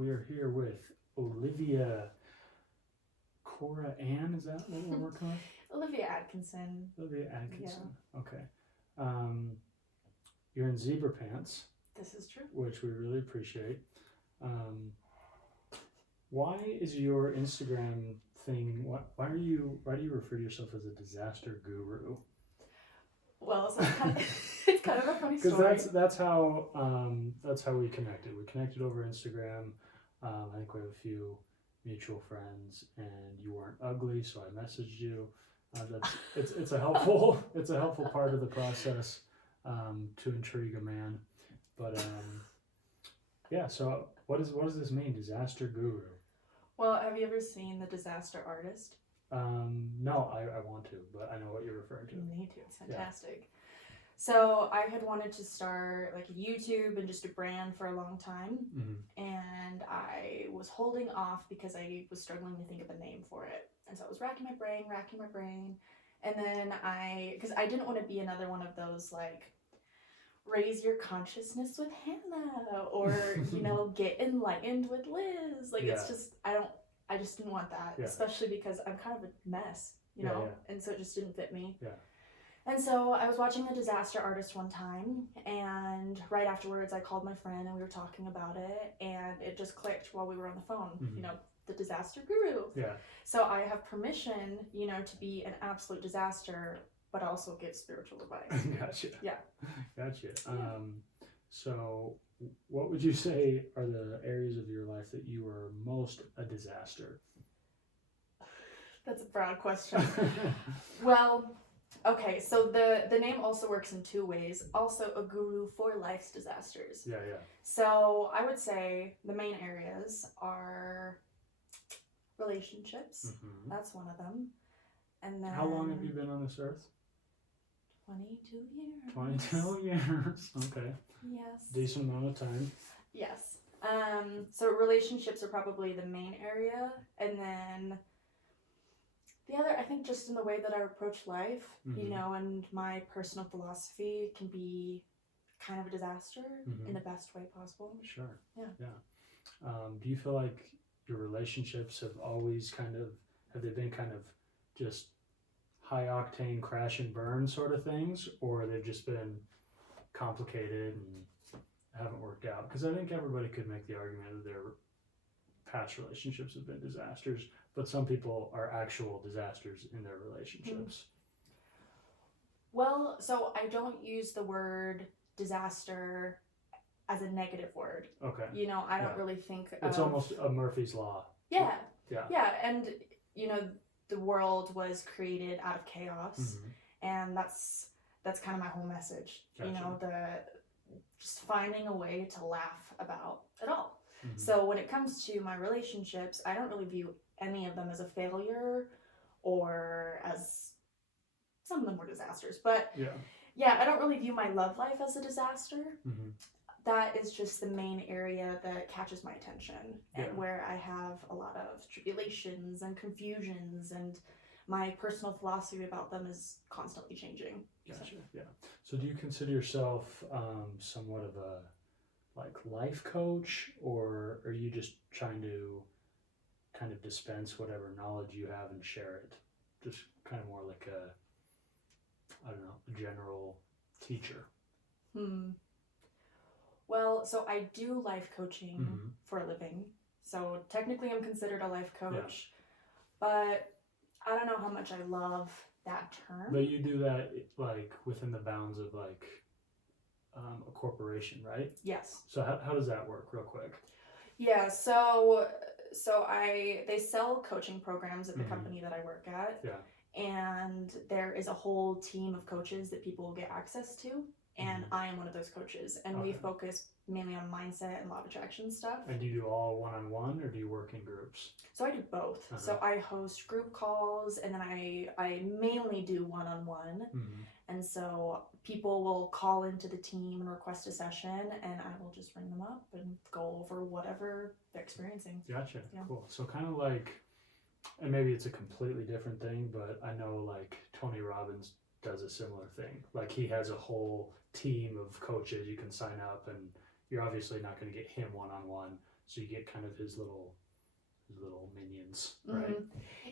we're here with Olivia, Cora Ann, is that what we're working on? Olivia Atkinson. Olivia Atkinson, okay. You're in zebra pants. This is true. Which we really appreciate. Why is your Instagram thing, why do you refer to yourself as a disaster guru? Well, so it's kind of a funny story. Because that's how we connected. We connected over Instagram. I think we have a few mutual friends, and you weren't ugly, so I messaged you. It's a helpful part of the process to intrigue a man. But yeah. So what does this mean, disaster guru? Well, have you ever seen The Disaster Artist? No, I want to, but I know what you're referring to. Me too. It's fantastic. Yeah. So I had wanted to start like a YouTube and just a brand for a long time, and I was holding off because I was struggling to think of a name for it, and so I was racking my brain, and then because I didn't want to be another one of those like raise your consciousness with Hannah or get enlightened with Liz. Like it's just I just didn't want that, especially because I'm kind of a mess, and so it just didn't fit me. Yeah. And so I was watching The Disaster Artist one time, and right afterwards I called my friend and we were talking about it, and it just clicked while we were on the phone, the disaster guru. Yeah. So I have permission, to be an absolute disaster, but also give spiritual advice. Gotcha. Yeah. Gotcha. So what would you say are the areas of your life that you are most a disaster? That's a broad question. Well, okay, so the name also works in two ways. Also a guru for life's disasters. Yeah. So I would say the main areas are relationships. That's one of them. And then... How long have you been on this earth? 22 years. 22 years. Okay. Yes. Decent amount of time. Yes. So relationships are probably the main area, and then the other, I think, just in the way that I approach life, and my personal philosophy can be kind of a disaster in the best way possible. Sure. Yeah. Do you feel like your relationships have always have they been kind of just high octane crash and burn sort of things, or they've just been complicated and haven't worked out? Because I think everybody could make the argument that their past relationships have been disasters, but some people are actual disasters in their relationships. Well, so I don't use the word disaster as a negative word. Okay. I don't really think it's almost a Murphy's Law. Yeah. And the world was created out of chaos, and that's kind of my whole message. Gotcha. Just finding a way to laugh about it all. So when it comes to my relationships, I don't really view any of them as a failure or as... Some of them were disasters, but I don't really view my love life as a disaster. That is just the main area that catches my attention, and where I have a lot of tribulations and confusions, and my personal philosophy about them is constantly changing. Gotcha. So do you consider yourself somewhat of a life coach, or are you just trying to kind of dispense whatever knowledge you have and share it? Just kind of more like a general teacher. Well, so I do life coaching for a living. So technically I'm considered a life coach, but I don't know how much I love that term. But you do that within the bounds of a corporation, right? Yes. So how does that work, real quick? Yeah, so they sell coaching programs at the company that I work at. Yeah. And there is a whole team of coaches that people will get access to. And I am one of those coaches. And we focus mainly on mindset and law of attraction stuff. And do you do all one-on-one, or do you work in groups? So I do both. So I host group calls, and then I mainly do one-on-one. And so people will call into the team and request a session, and I will just ring them up and go over whatever they're experiencing. Gotcha. Yeah. Cool. So kind of and maybe it's a completely different thing, but I know Tony Robbins does a similar thing. He has a whole team of coaches you can sign up, and you're obviously not going to get him one-on-one. so you get kind of his little minions, right?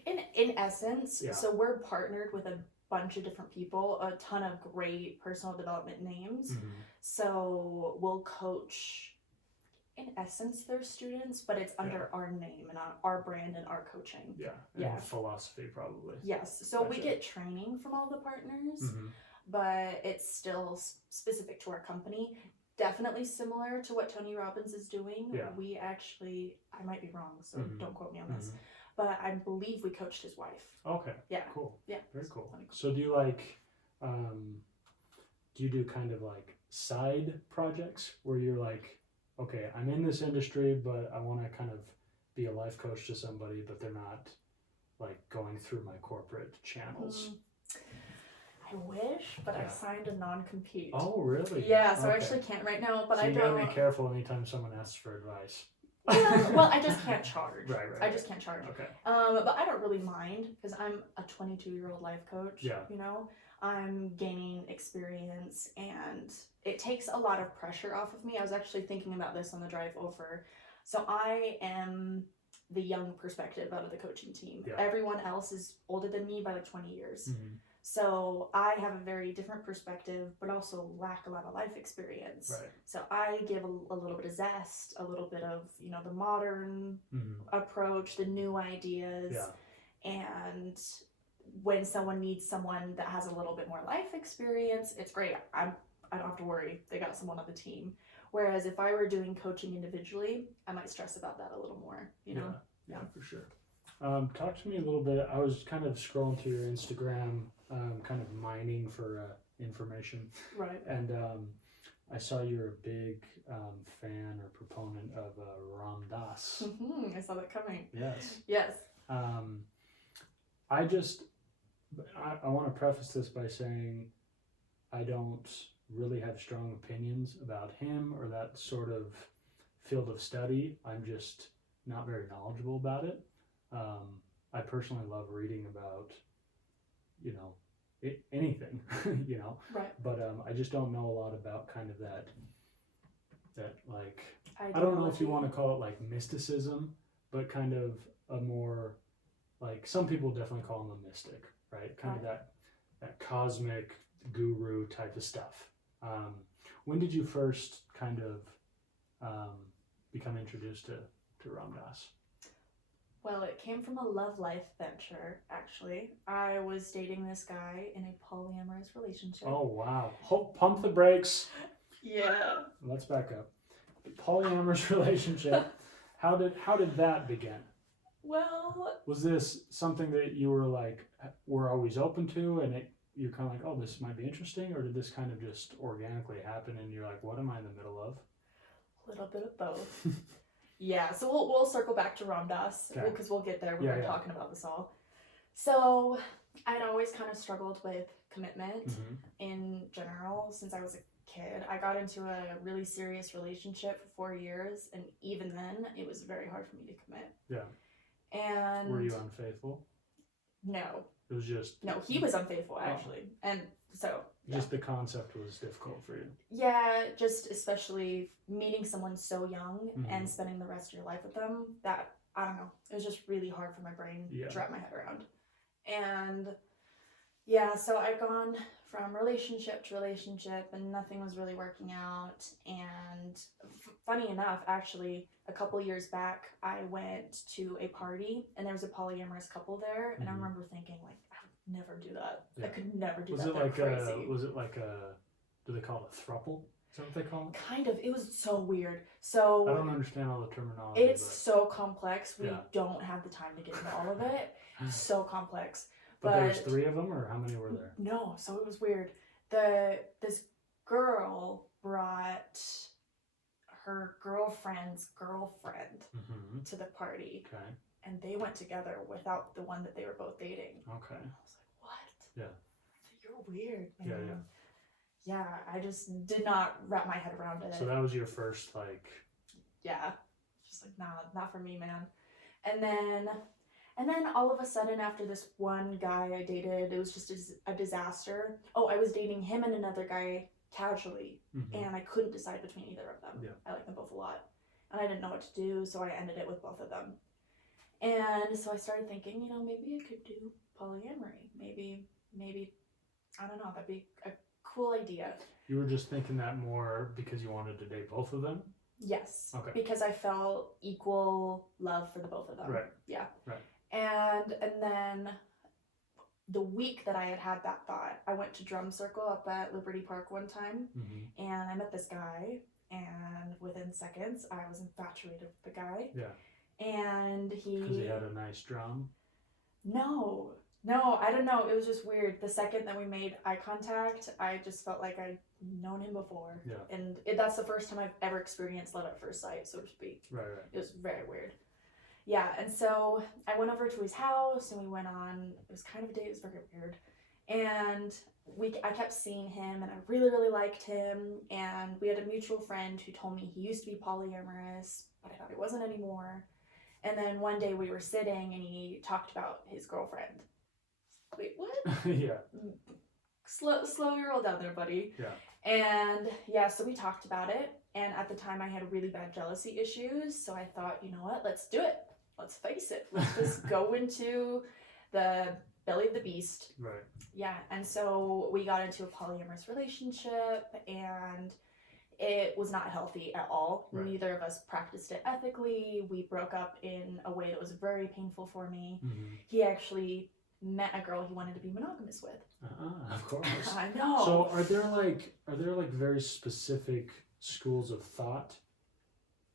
In essence, Yeah. so we're partnered with a bunch of different people, a ton of great personal development names. So we'll coach, in essence, their students, but it's under our name and our brand and our coaching. And philosophy probably. Yes, so we get training from all the partners, but it's still specific to our company. Definitely similar to what Tony Robbins is doing. We actually, I might be wrong, so don't quote me on this, but I believe we coached his wife. Okay. Yeah. Cool. Yeah. Very cool. So do you like, do you do kind of like side projects where you're like, okay, I'm in this industry, but I want to kind of be a life coach to somebody, but they're not like going through my corporate channels? I wish, but I've signed a non-compete. Oh, really? Yeah, so I actually can't right now, but so I don't. You gotta be careful anytime someone asks for advice. Well, I just can't charge. Right. I just can't charge. Okay. But I don't really mind because I'm a 22-year-old life coach. Yeah. You know, I'm gaining experience and it takes a lot of pressure off of me. I was actually thinking about this on the drive over. So I am the young perspective out of the coaching team. Yeah. Everyone else is older than me by like 20 years. So I have a very different perspective, but also lack a lot of life experience. Right. So I give a little bit of zest, a little bit of, you know, the modern approach, the new ideas. Yeah. And when someone needs someone that has a little bit more life experience, it's great. I don't have to worry. They got someone on the team. Whereas if I were doing coaching individually, I might stress about that a little more, you know? Yeah, for sure. Talk to me a little bit. I was kind of scrolling through your Instagram, kind of mining for information. Right. And I saw you're a big fan or proponent of Ram Dass. I saw that coming. Yes. Yes. I want to preface this by saying I don't really have strong opinions about him or that sort of field of study. I'm just not very knowledgeable about it. I personally love reading about, you know, anything, you know. Right. But I just don't know a lot about kind of that like, I don't know if you want to call it like mysticism, but kind of a more like, some people definitely call him a mystic, right? Kind of that cosmic guru type of stuff. When did you first kind of become introduced to Ram Dass? Well, it came from a love life venture, actually. I was dating this guy in a polyamorous relationship. Oh, wow. Pump the brakes. Yeah. Let's back up. Polyamorous relationship. How did that begin? Well, was this something that you were always open to, and you're kind of like, oh, this might be interesting, or did this kind of just organically happen, and you're like, what am I in the middle of? A little bit of both. Yeah, so we'll circle back to Ram Dass because we'll get there when we're talking about this all. So I'd always kind of struggled with commitment in general since I was a kid. I got into a really serious relationship for 4 years, and even then, it was very hard for me to commit. Yeah. And were you unfaithful? No. It was just... No, he was unfaithful, actually. And so... Just the concept was difficult for you. Yeah, just especially meeting someone so young and spending the rest of your life with them, that, I don't know, it was just really hard for my brain to wrap my head around. And yeah, so I've gone from relationship to relationship and nothing was really working out. And funny enough, actually, a couple years back, I went to a party and there was a polyamorous couple there. And I remember thinking, like, never do that. Yeah. I could never do that. Was it like a, do they call it a throuple? Is that what they call it? Kind of. It was so weird. So I don't understand all the terminology. It's so complex. We don't have the time to get into all of it. So complex. But there's 3 of them, or how many were there? No, so it was weird. This girl brought her girlfriend's girlfriend to the party. Okay. And they went together without the one that they were both dating. Okay. And I was like, what? Yeah. You're weird, man. Yeah, I just did not wrap my head around it. So that was your first, like... Yeah. Just like, nah, not for me, man. And then all of a sudden, after this one guy I dated, it was just a disaster. Oh, I was dating him and another guy casually, and I couldn't decide between either of them. Yeah. I like them both a lot. and I didn't know what to do, so I ended it with both of them. And so I started thinking, you know, maybe I could do polyamory. Maybe, I don't know, that'd be a cool idea. You were just thinking that more because you wanted to date both of them? Yes. Okay. Because I felt equal love for the both of them. Right. Yeah. Right. And then the week that I had that thought, I went to drum circle up at Liberty Park one time, and I met this guy, and within seconds, I was infatuated with the guy. Yeah. And because he had a nice drum? No, I don't know. It was just weird. The second that we made eye contact, I just felt like I'd known him before. Yeah. And that's the first time I've ever experienced love at first sight, so to speak. Right. It was very weird. Yeah, and so I went over to his house, and we went on, it was kind of a date, it was very weird. And I kept seeing him, and I really, really liked him. And we had a mutual friend who told me he used to be polyamorous, but I thought he wasn't anymore. And then one day we were sitting, and he talked about his girlfriend. Wait, what? Yeah. Slow your roll down there, buddy. Yeah. And yeah, so we talked about it. And at the time, I had really bad jealousy issues. So I thought, you know what? Let's do it. Let's face it. Let's just go into the belly of the beast. Right. Yeah. And so we got into a polyamorous relationship, and it was not healthy at all. Right. Neither of us practiced it ethically. We broke up in a way that was very painful for me. He actually met a girl he wanted to be monogamous with. Of course. I know. So are there like very specific schools of thought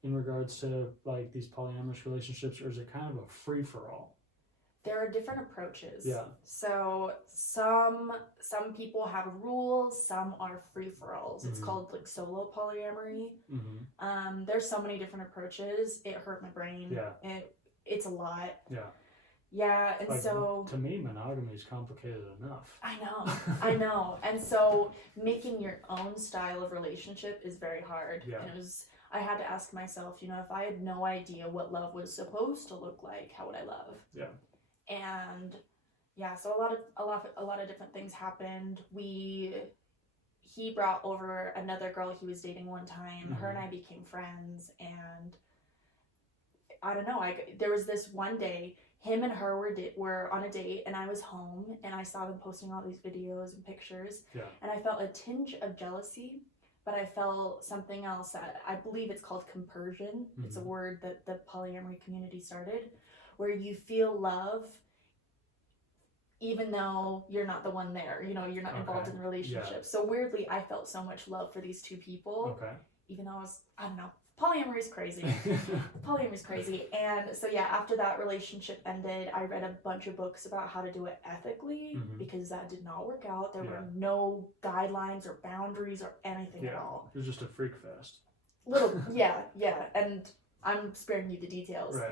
in regards to like these polyamorous relationships, or is it kind of a free-for-all? There are different approaches. Yeah. So some people have rules, some are free-for-alls. It's called like solo polyamory. There's so many different approaches. It hurt my brain. Yeah. It's a lot. Yeah. Yeah, and like, so to me, monogamy is complicated enough. I know. And so making your own style of relationship is very hard. Yeah. And I had to ask myself, you know, if I had no idea what love was supposed to look like, how would I love? Yeah. And yeah, so a lot of different things happened. He brought over another girl he was dating one time. Her and I became friends, and I don't know, there was this one day, him and her were on a date, and I was home, and I saw them posting all these videos and pictures, and I felt a tinge of jealousy, but I felt something else. I believe it's called compersion. It's a word that the polyamory community started, where you feel love even though you're not the one there, you know, you're not involved in the relationship. Yeah. So weirdly, I felt so much love for these two people, even though I don't know, polyamory is crazy. Polyamory is crazy. And so yeah, after that relationship ended, I read a bunch of books about how to do it ethically, because that did not work out. There were no guidelines or boundaries or anything at all. It was just a freak fest. Yeah. And I'm sparing you the details. Right.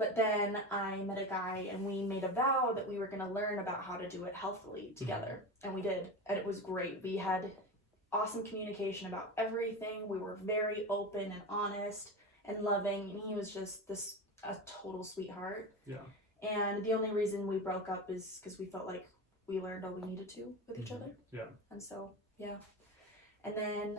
But then I met a guy, and we made a vow that we were going to learn about how to do it healthily together. And we did. And it was great. We had awesome communication about everything. We were very open and honest and loving. And he was just a total sweetheart. Yeah. And the only reason we broke up is because we felt like we learned all we needed to with each other. Yeah. And so, yeah. And then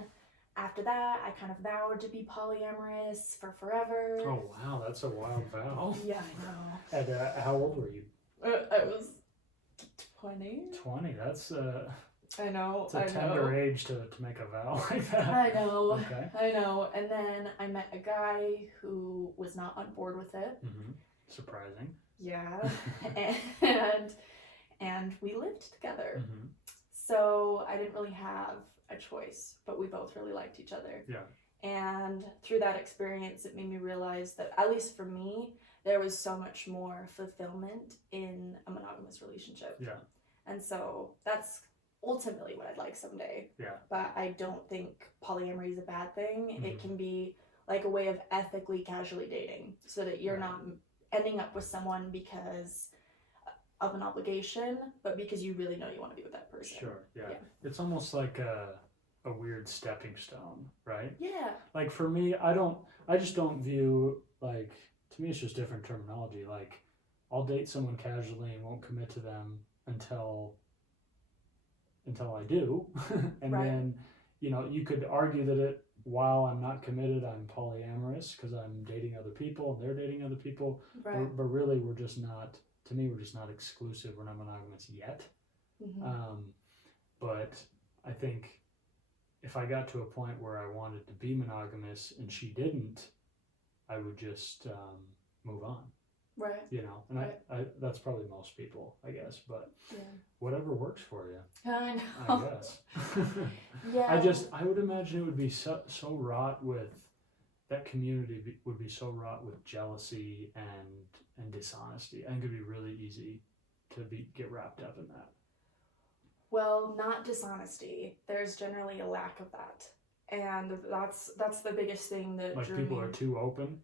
after that, I kind of vowed to be polyamorous for forever. Oh, wow. That's a wild vow. Yeah, I know. And how old were you? I was 20. 20? That's I know. It's a tender age to make a vow like that. I know. Okay. I know. And then I met a guy who was not on board with it. Surprising. Yeah. and we lived together. So I didn't really have a choice, but we both really liked each other. Yeah. And through that experience, it made me realize that, at least for me, there was so much more fulfillment in a monogamous relationship. Yeah. And so that's ultimately what I'd like someday. Yeah. But I don't think polyamory is a bad thing. It can be like a way of ethically, casually dating, so that you're not ending up with someone because of an obligation, but because you really know you want to be with that person. Sure. Yeah. It's almost like a weird stepping stone, right? Yeah. Like for me, I just don't view, like, to me it's just different terminology. Like, I'll date someone casually and won't commit to them until I do. And then, you know, you could argue that it while I'm not committed, I'm polyamorous because I'm dating other people and they're dating other people. Right. But really, we're just not. To me, we're just not exclusive. We're not monogamous yet. But I think if I got to a point where I wanted to be monogamous and she didn't, I would just move on. Right. You know, and I that's probably most people, I guess, but yeah. whatever works for you. I know. I guess. Yeah. I would imagine it would be so wrought with, that community would be so wrought with jealousy and dishonesty. I think it'd be really easy to get wrapped up in that. Well, not dishonesty. There's generally a lack of that. And that's the biggest thing that like drew people me. are too open.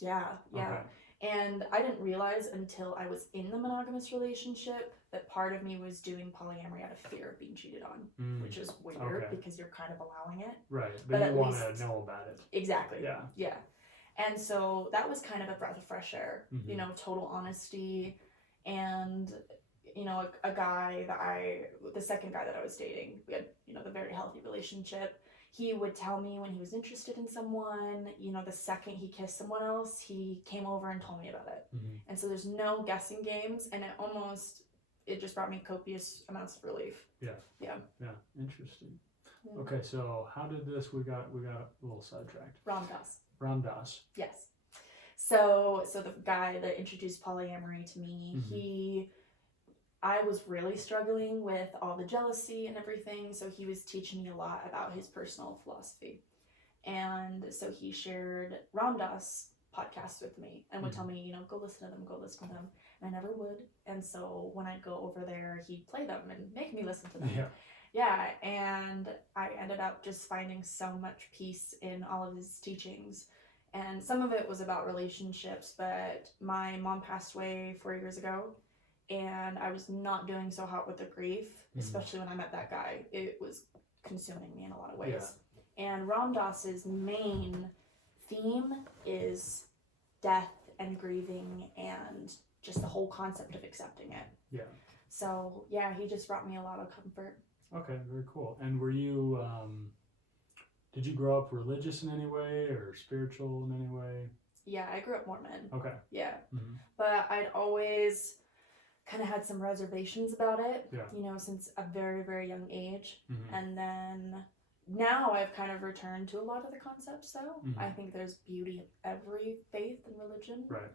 Yeah. Okay. And I didn't realize until I was in the monogamous relationship that part of me was doing polyamory out of fear of being cheated on, which is weird because you're kind of allowing it. Right, but you want to know about it. Exactly. Yeah. Yeah. And so that was kind of a breath of fresh air, you know, total honesty. And, you know, a guy the second guy that I was dating, we had, you know, the very healthy relationship. He would tell me when he was interested in someone, you know, the second he kissed someone else, he came over and told me about it. And so there's no guessing games, and it just brought me copious amounts of relief. Yeah. Yeah. Yeah. Interesting. Yeah. Okay, so how did this, we got a little sidetracked. Ram Dass. Ram Dass. Yes. So the guy that introduced polyamory to me, I was really struggling with all the jealousy and everything, so he was teaching me a lot about his personal philosophy. And so he shared Ram Dass podcasts with me and would tell me, you know, go listen to them. And I never would. And so when I'd go over there, he'd play them and make me listen to them. Yeah. Yeah, and I ended up just finding so much peace in all of his teachings. And some of it was about relationships, but my mom passed away 4 years ago. And I was not doing so hot with the grief, especially when I met that guy. It was consuming me in a lot of ways. Yeah. And Ram Dass's main theme is death and grieving and just the whole concept of accepting it. Yeah. So, yeah, he just brought me a lot of comfort. Okay, very cool. And were you, did you grow up religious in any way or spiritual in any way? Yeah, I grew up Mormon. Okay. Yeah. But I'd always kind of had some reservations about it, you know, since a very, very young age. And then now I've kind of returned to a lot of the concepts, though. I think there's beauty in every faith and religion. Right.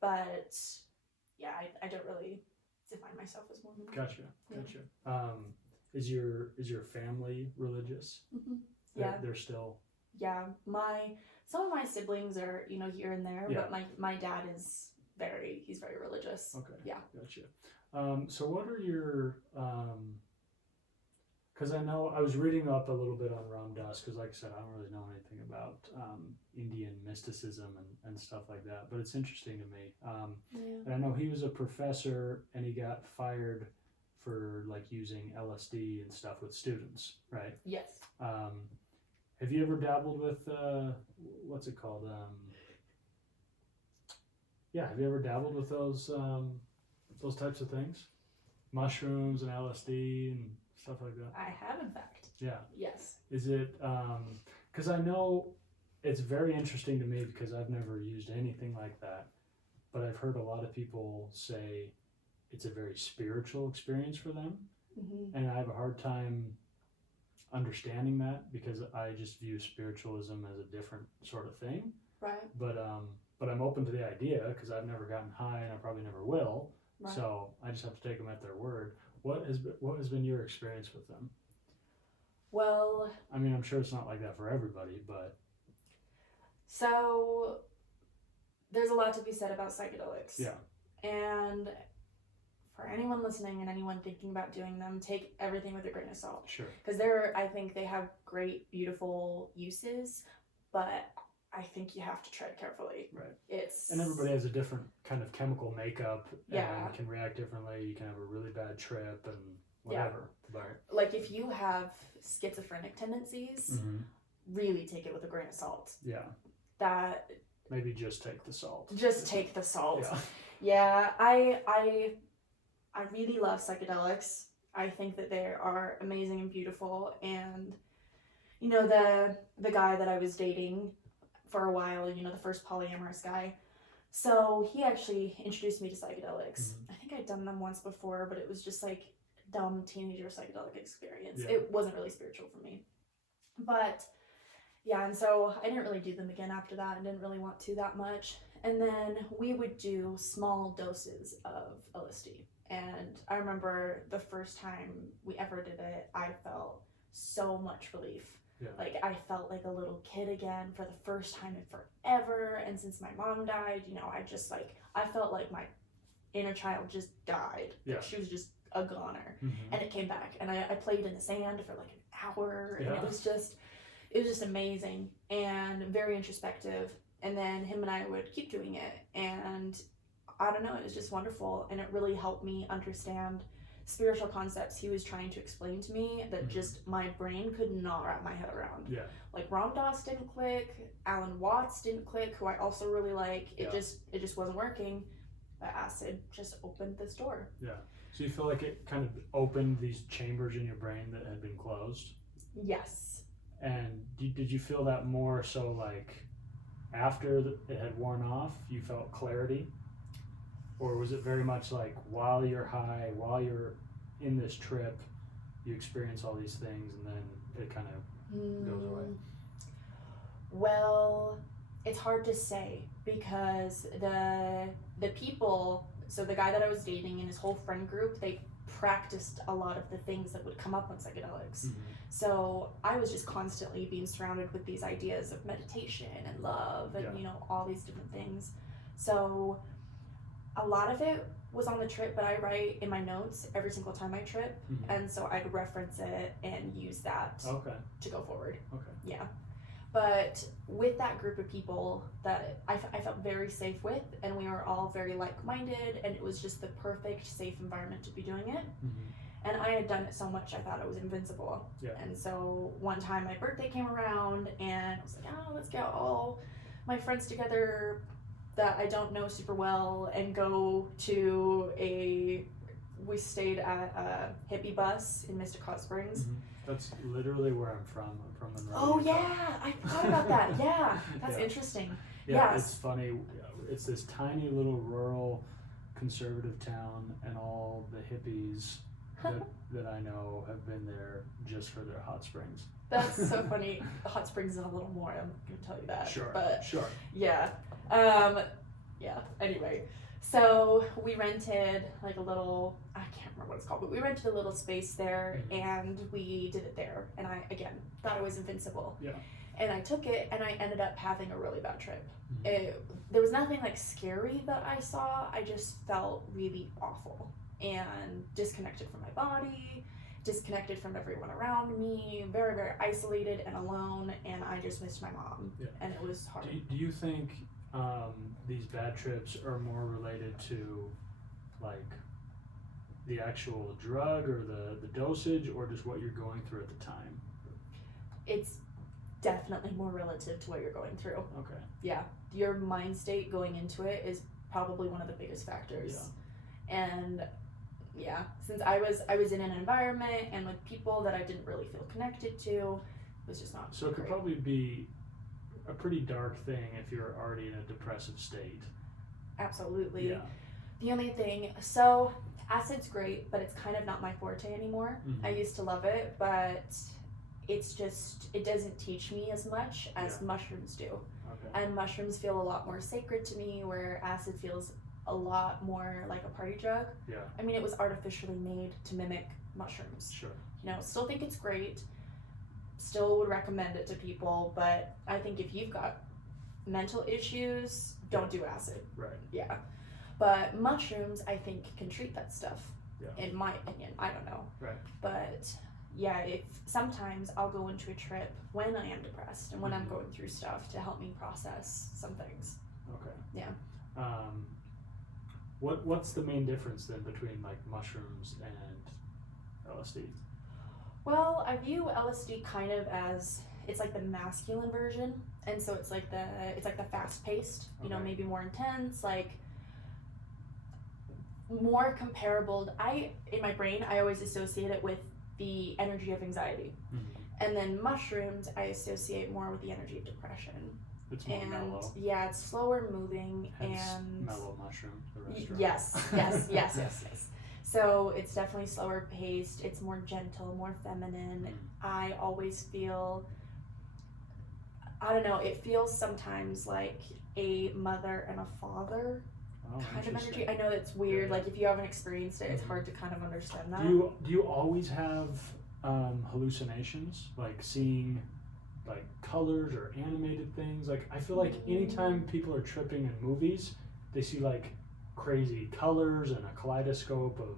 But, yeah, I don't really define myself as Mormon. Gotcha. Is your family religious? Yeah. They're still... Yeah. Some of my siblings are, you know, here and there, but my dad is... he's very religious. Okay. Yeah. Gotcha. So what are your, because I know I was reading up a little bit on Ram Dass, because like I said, I don't really know anything about Indian mysticism and stuff like that, but it's interesting to me. And I know he was a professor and he got fired for like using LSD and stuff with students, right? Yes. Have you ever dabbled with, what's it called? Have you ever dabbled with those types of things? Mushrooms and LSD and stuff like that? I have, in fact. Yeah. Yes. Is it, because I know it's very interesting to me because I've never used anything like that, but I've heard a lot of people say it's a very spiritual experience for them. And I have a hard time understanding that because I just view spiritualism as a different sort of thing. Right. But I'm open to the idea because I've never gotten high and I probably never will. Right. So I just have to take them at their word. What has been your experience with them? Well, I mean, I'm sure it's not like that for everybody, but... So there's a lot to be said about psychedelics. Yeah. And for anyone listening and anyone thinking about doing them, take everything with a grain of salt. Sure. Because I think they have great, beautiful uses, but I think you have to tread carefully. Right. And everybody has a different kind of chemical makeup and can react differently. You can have a really bad trip and whatever. Yeah. But... Like if you have schizophrenic tendencies, really take it with a grain of salt. Yeah. That... Maybe just take the salt. Just take the salt. Yeah. Yeah, I really love psychedelics. I think that they are amazing and beautiful, and you know, the guy that I was dating for a while, you know, the first polyamorous guy. So he actually introduced me to psychedelics. I think I'd done them once before, but it was just like dumb teenager psychedelic experience. Yeah. It wasn't really spiritual for me. But yeah, and so I didn't really do them again after that. I didn't really want to that much. And then we would do small doses of LSD. And I remember the first time we ever did it, I felt so much relief. Yeah. Like, I felt like a little kid again for the first time in forever. And since my mom died, you know, I felt like my inner child just died. Yeah. Like, she was just a goner. And it came back. And I played in the sand for like an hour. And it was just amazing and very introspective. And then him and I would keep doing it. And I don't know, it was just wonderful. And it really helped me understand spiritual concepts he was trying to explain to me that just my brain could not wrap my head around. Yeah. Like Ram Dass didn't click, Alan Watts didn't click, who I also really like. It just wasn't working. But acid just opened this door. Yeah. So you feel like it kind of opened these chambers in your brain that had been closed? Yes. And did you feel that more so like after it had worn off, you felt clarity? Or was it very much like while you're high, while you're in this trip, you experience all these things and then it kind of goes away? Well, it's hard to say because the people, so the guy that I was dating and his whole friend group, they practiced a lot of the things that would come up on psychedelics. So I was just constantly being surrounded with these ideas of meditation and love and you know, all these different things. So a lot of it was on the trip, but I write in my notes every single time I trip, and so I'd reference it and use that to go forward. Yeah. But with that group of people that I felt very safe with, and we were all very like-minded, and it was just the perfect, safe environment to be doing it. And I had done it so much, I thought I was invincible. And so one time my birthday came around, and I was like, oh, let's get all my friends together that I don't know super well and go to we stayed at a hippie bus in Mystic Hot Springs. That's literally where I'm from. I'm from Monroe. Oh yeah, I forgot about that. Yeah, that's interesting. Yeah, it's funny. It's this tiny little rural conservative town, and all the hippies that I know have been there just for their hot springs. That's so funny. Hot Springs is a little more, I'm gonna tell you that. Sure. Yeah. Yeah, anyway. So we rented like a little, I can't remember what it's called, but we rented a little space there and we did it there. And I, again, thought I was invincible. Yeah. And I took it and I ended up having a really bad trip. There was nothing like scary that I saw. I just felt really awful and disconnected from my body, disconnected from everyone around me, very, very isolated and alone. And I just missed my mom. And it was hard. Do you think these bad trips are more related to like the actual drug or the dosage, or just what you're going through at the time? It's definitely more relative to what you're going through. Okay. Yeah, your mind state going into it is probably one of the biggest factors. And yeah, since I was in an environment and with people that I didn't really feel connected to, it was just not so it could probably be a pretty dark thing if you're already in a depressive state. Absolutely. Yeah. The only thing, so acid's great, but it's kind of not my forte anymore. I used to love it, but it's just, it doesn't teach me as much as mushrooms do. And mushrooms feel a lot more sacred to me, where acid feels a lot more like a party drug. I mean, it was artificially made to mimic mushrooms. You know, still think it's great, still would recommend it to people, but I think if you've got mental issues, don't do acid. Yeah. But mushrooms, I think, can treat that stuff. In my opinion, I don't know. But yeah, if sometimes I'll go into a trip when I am depressed and when I'm going through stuff to help me process some things. Yeah. What's the main difference then between like mushrooms and LSD? Well, I view LSD kind of as, it's like the masculine version, and so it's like the fast paced, you know, maybe more intense, like more comparable. In my brain, I always associate it with the energy of anxiety. And then mushrooms I associate more with the energy of depression. It's more mellow. Yeah, it's slower moving. Hence and Mellow Mushroom, the restaurant. Yes. So it's definitely slower paced. It's more gentle, more feminine. I always feel, I don't know, it feels sometimes like a mother and a father kind of energy. I know it's weird. Yeah. Like if you haven't experienced it, it's hard to kind of understand that. Do you always have hallucinations, like seeing like colors or animated things? Like I feel like anytime people are tripping in movies, they see like crazy colors and a kaleidoscope of,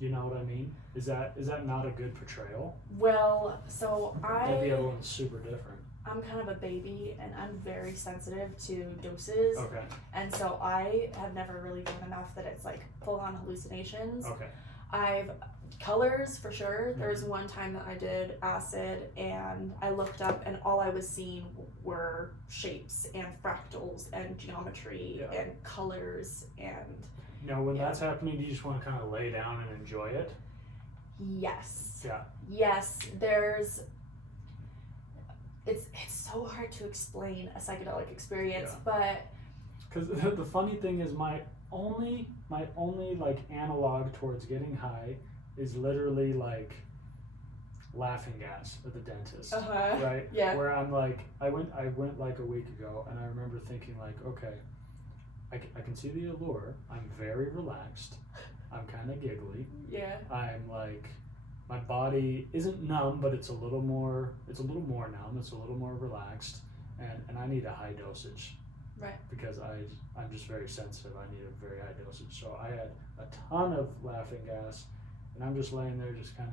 you know what I mean? Is that not a good portrayal? Well, so Maybe everyone's super different. I'm kind of a baby and I'm very sensitive to doses. Okay. And so I have never really done enough that it's like full on hallucinations. Okay. Colors for sure. There was one time that I did acid and I looked up and all I was seeing were shapes and fractals and geometry and colors and. Now, when that's happening, do you just want to kind of lay down and enjoy it? Yes. Yeah. Yes. It's so hard to explain a psychedelic experience, but. Because the funny thing is, my only like analog towards getting high is literally like laughing gas at the dentist, right? Yeah. Where I'm like, I went like a week ago, and I remember thinking like, okay, I can see the allure. I'm very relaxed. I'm kind of giggly. Yeah. I'm like, my body isn't numb, but it's a little more numb. It's a little more relaxed, and I need a high dosage. Right. Because I'm just very sensitive. I need a very high dosage. So I had a ton of laughing gas, and I'm just laying there, just kind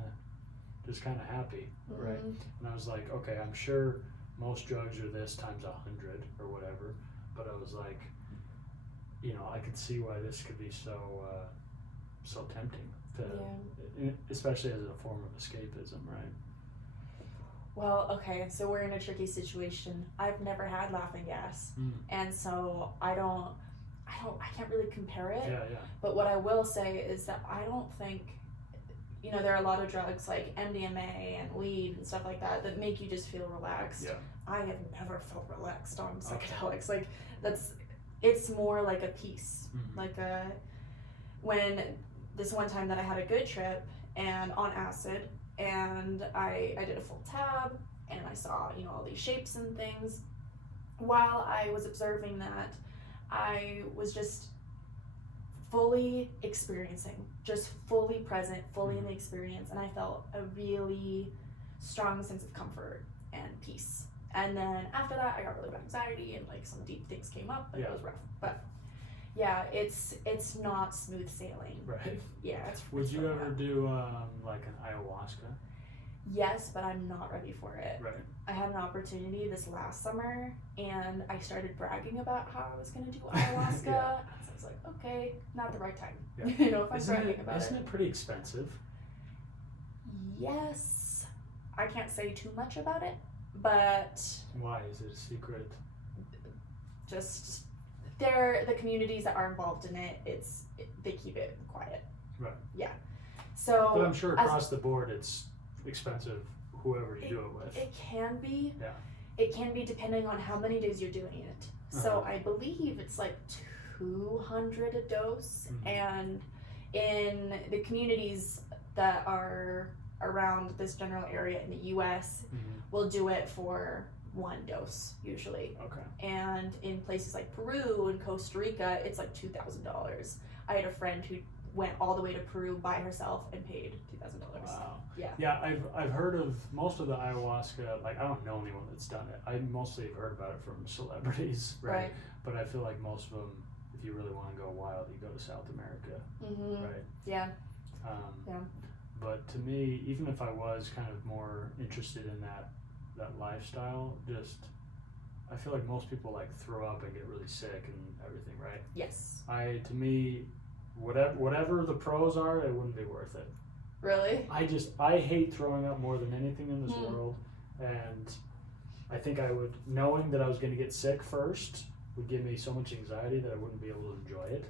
of happy, right? And I was like, okay, I'm sure most drugs are this times 100 or whatever, but I was like, you know, I could see why this could be so tempting to, especially as a form of escapism, right? Well, okay, so we're in a tricky situation. I've never had laughing gas, and so I can't really compare it. Yeah. But what I will say is that I don't think, you know, there are a lot of drugs like MDMA and weed and stuff like that make you just feel relaxed. Yeah. I have never felt relaxed on psychedelics. Like it's more like a peace. Like when this one time that I had a good trip and on acid, and I did a full tab and I saw, you know, all these shapes and things. While I was observing that, I was just fully experiencing, just fully present, fully in the experience, and I felt a really strong sense of comfort and peace. And then after that I got really bad anxiety and like some deep things came up and it was rough. But yeah, it's not smooth sailing. Right. Yeah. Would you ever do like an ayahuasca? Yes, but I'm not ready for it. Right. I had an opportunity this last summer and I started bragging about how I was going to do ayahuasca. So I was like, okay, not the right time. Yeah. You know, if I'm bragging about it. Isn't it pretty expensive? Yes. I can't say too much about it, but. Why? Is it a secret? Just. The communities that are involved in it, they keep it quiet. Right. Yeah. So. But I'm sure across the board it's expensive, whoever you do it with. It can be. Yeah. It can be depending on how many days you're doing it. So I believe it's like 200 a dose, and in the communities that are around this general area in the U.S., we'll do it for one dose usually. Okay. And in places like Peru and Costa Rica, it's like $2,000. I had a friend who went all the way to Peru by herself and paid $2,000. Wow. Yeah. Yeah, I've heard of most of the ayahuasca. Like, I don't know anyone that's done it. I mostly have heard about it from celebrities, right? But I feel like most of them, if you really want to go wild, you go to South America, right? Yeah. But to me, even if I was kind of more interested in that lifestyle, just I feel like most people like throw up and get really sick and everything, right? Yes. To me, whatever the pros are, it wouldn't be worth it. Really? I hate throwing up more than anything in this world, and I think I would, knowing that I was going to get sick first, would give me so much anxiety that I wouldn't be able to enjoy it.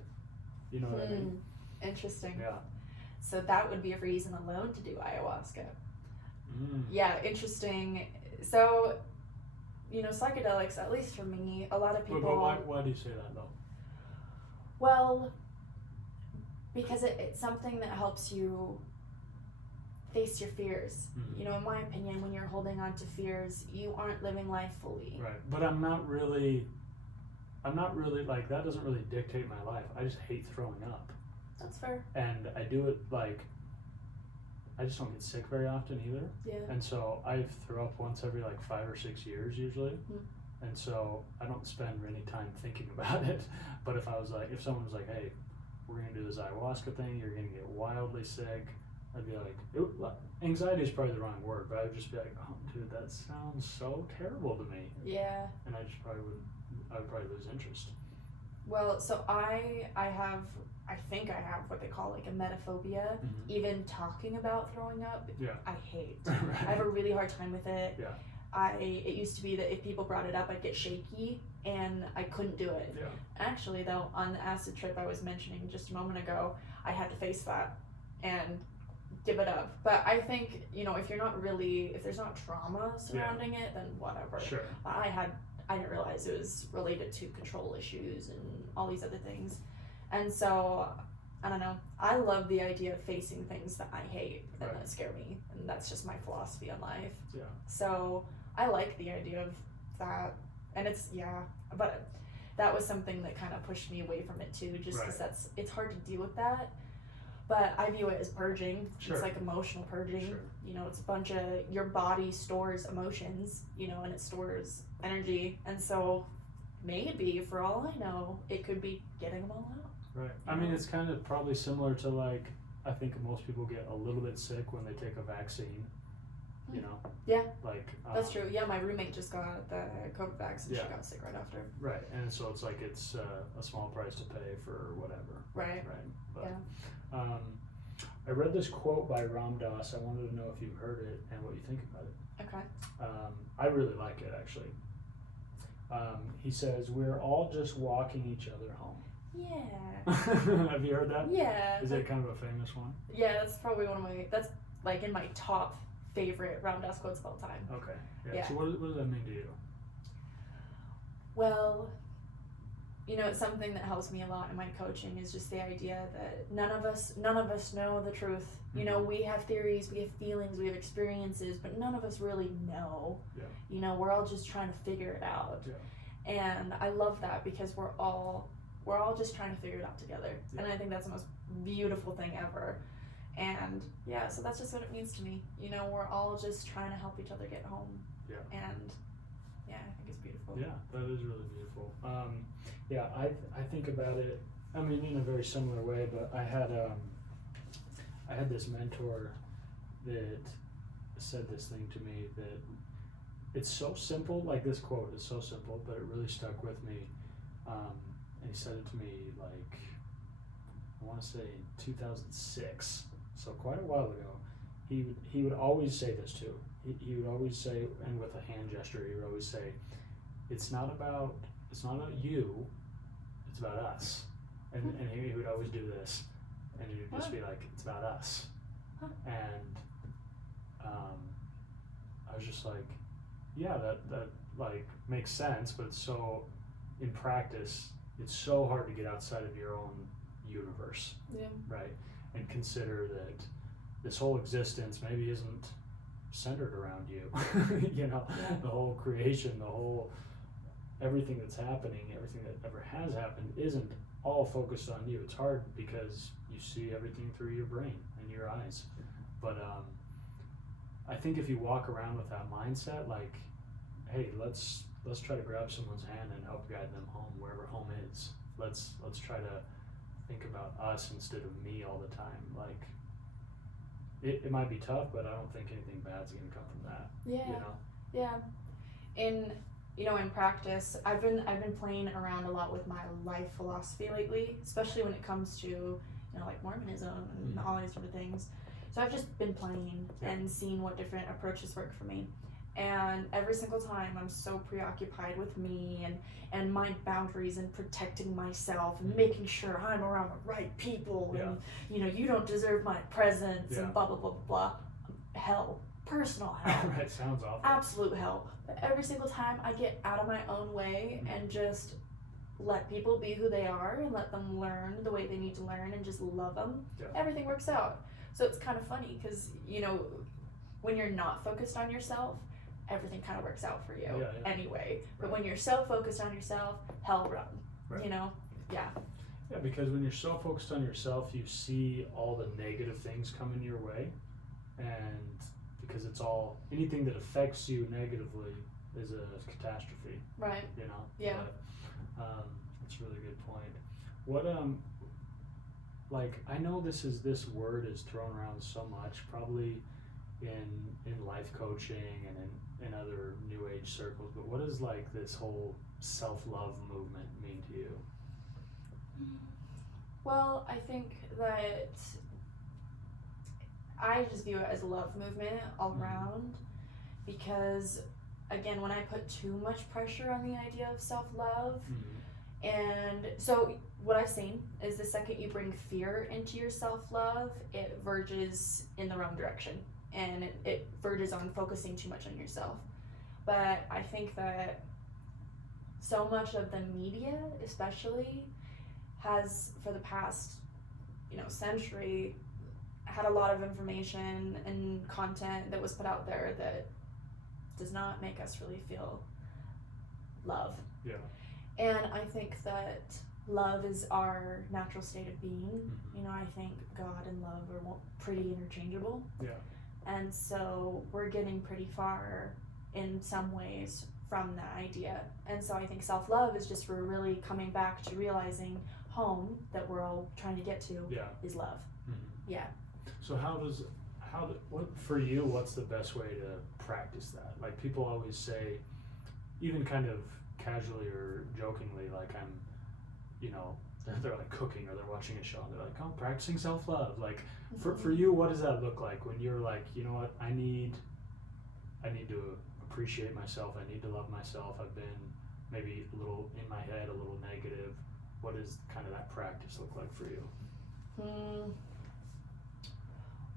You know what I mean? Interesting. Yeah. So that would be a reason alone to do ayahuasca. Yeah, interesting. So, psychedelics, at least for me, a lot of people... But why do you say that, though? Well, because it's something that helps you face your fears. In my opinion, when you're holding on to fears, you aren't living life fully. Right, but I'm not really, like, that doesn't really dictate my life. I just hate throwing up. That's fair. And I do it, like, I just don't get sick very often either. Yeah. And so I throw up once every, like, 5 or 6 years usually. And so I don't spend any time thinking about it. But if someone was like, hey, we're going to do this ayahuasca thing, you're going to get wildly sick, I'd be like, anxiety is probably the wrong word, but I would just be like, oh, dude, that sounds so terrible to me. Yeah. And I would probably lose interest. Well, so I think I have what they call like a metaphobia. Even talking about throwing up, I hate. Right. I have a really hard time with it. Yeah. It used to be that if people brought it up, I'd get shaky and I couldn't do it. Yeah. Actually, though, on the acid trip I was mentioning just a moment ago, I had to face that and give it up. But I think, if there's not trauma surrounding it, then whatever. Sure. I didn't realize it was related to control issues and all these other things. And so, I don't know, I love the idea of facing things that I hate and that scare me. And that's just my philosophy on life. Yeah. So, I like the idea of that. And but that was something that kind of pushed me away from it too, just because it's hard to deal with that. But I view it as purging. Sure. It's like emotional purging. Sure. It's a bunch of, your body stores emotions, and it stores energy. And so maybe, for all I know, it could be getting them all out. Right. I mean, it's kind of probably similar to, like, I think most people get a little bit sick when they take a vaccine, Yeah. Like. That's true. Yeah, my roommate just got the COVID vaccine. Yeah. She got sick right after. Right. And so it's like it's a small price to pay for whatever. Right. Right. But, yeah. I read this quote by Ram Dass. I wanted to know if you've heard it and what you think about it. Okay. I really like it, actually. He says, "We're all just walking each other home." Yeah. Have you heard that? Yeah. Is it kind of a famous one? Yeah, that's probably that's like in my top favorite Ram Dass quotes of all time. Okay. Yeah. So what does that mean to you? Well, it's something that helps me a lot in my coaching is just the idea that none of us know the truth. We have theories, we have feelings, we have experiences, but none of us really know. Yeah. We're all just trying to figure it out. Yeah. And I love that because we're all just trying to figure it out together. Yeah. And I think that's the most beautiful thing ever. And yeah, so that's just what it means to me. We're all just trying to help each other get home. Yeah. And yeah, I think it's beautiful. Yeah, that is really beautiful. Yeah, I think about it, I mean, in a very similar way, but I had this mentor that said this thing to me that it's so simple, like this quote is so simple, but it really stuck with me. And he said it to me like, I want to say in 2006, so quite a while ago. He would always say this too. He would always say, and with a hand gesture, he would always say, it's not about you, it's about us. And he would always do this, and he would just be like, it's about us. And I was just like, yeah, that like makes sense, but it's so, in practice, it's so hard to get outside of your own universe. Yeah. Right? And consider that this whole existence maybe isn't centered around you. Yeah. The whole creation, everything that's happening, everything that ever has happened isn't all focused on you. It's hard because you see everything through your brain and your eyes. But I think if you walk around with that mindset, like, hey, let's try to grab someone's hand and help guide them home, wherever home is. Let's try to think about us instead of me all the time. Like, it might be tough, but I don't think anything bad's gonna come from that. Yeah. Yeah. In practice, I've been playing around a lot with my life philosophy lately, especially when it comes to like Mormonism and all these sort of things. So I've just been playing and seeing what different approaches work for me. And every single time I'm so preoccupied with me and my boundaries and protecting myself and making sure I'm around the right people and you don't deserve my presence and blah blah blah blah blah. Hell, personal hell. Right, sounds awful. Absolute hell. But every single time I get out of my own way and just let people be who they are and let them learn the way they need to learn and just love them, everything works out. So it's kind of funny because, you know, when you're not focused on yourself, everything kind of works out for you anyway. But when you're so focused on yourself, hell run, you know? Yeah. Yeah, because when you're so focused on yourself, you see all the negative things coming your way. And because it's all, anything that affects you negatively is a catastrophe. Right. You know? Yeah. But, that's a really good point. What, like, I know this word is thrown around so much, probably in life coaching and in other new age circles, but what does like this whole self-love movement mean to you? Well, I think that I just view it as a love movement all around, because again, when I put too much pressure on the idea of self-love, and so what I've seen is the second you bring fear into your self-love, it verges in the wrong direction. And it verges on focusing too much on yourself. But I think that so much of the media, especially, has, for the past, you know, century, had a lot of information and content that was put out there that does not make us really feel love. Yeah. And I think that love is our natural state of being. You know, I think God and love are pretty interchangeable. Yeah. And so we're getting pretty far in some ways from that idea. And so I think self-love is just we're really coming back to realizing home that we're all trying to get to is love. Yeah. So what for you, what's the best way to practice that? Like people always say, even kind of casually or jokingly, like I'm, you know, they're like cooking or they're watching a show and they're like, oh, practicing self-love. Like for you, what does that look like when you're like, you know what, I need to appreciate myself. I need to love myself. I've been maybe a little in my head, a little negative. What does kind of that practice look like for you?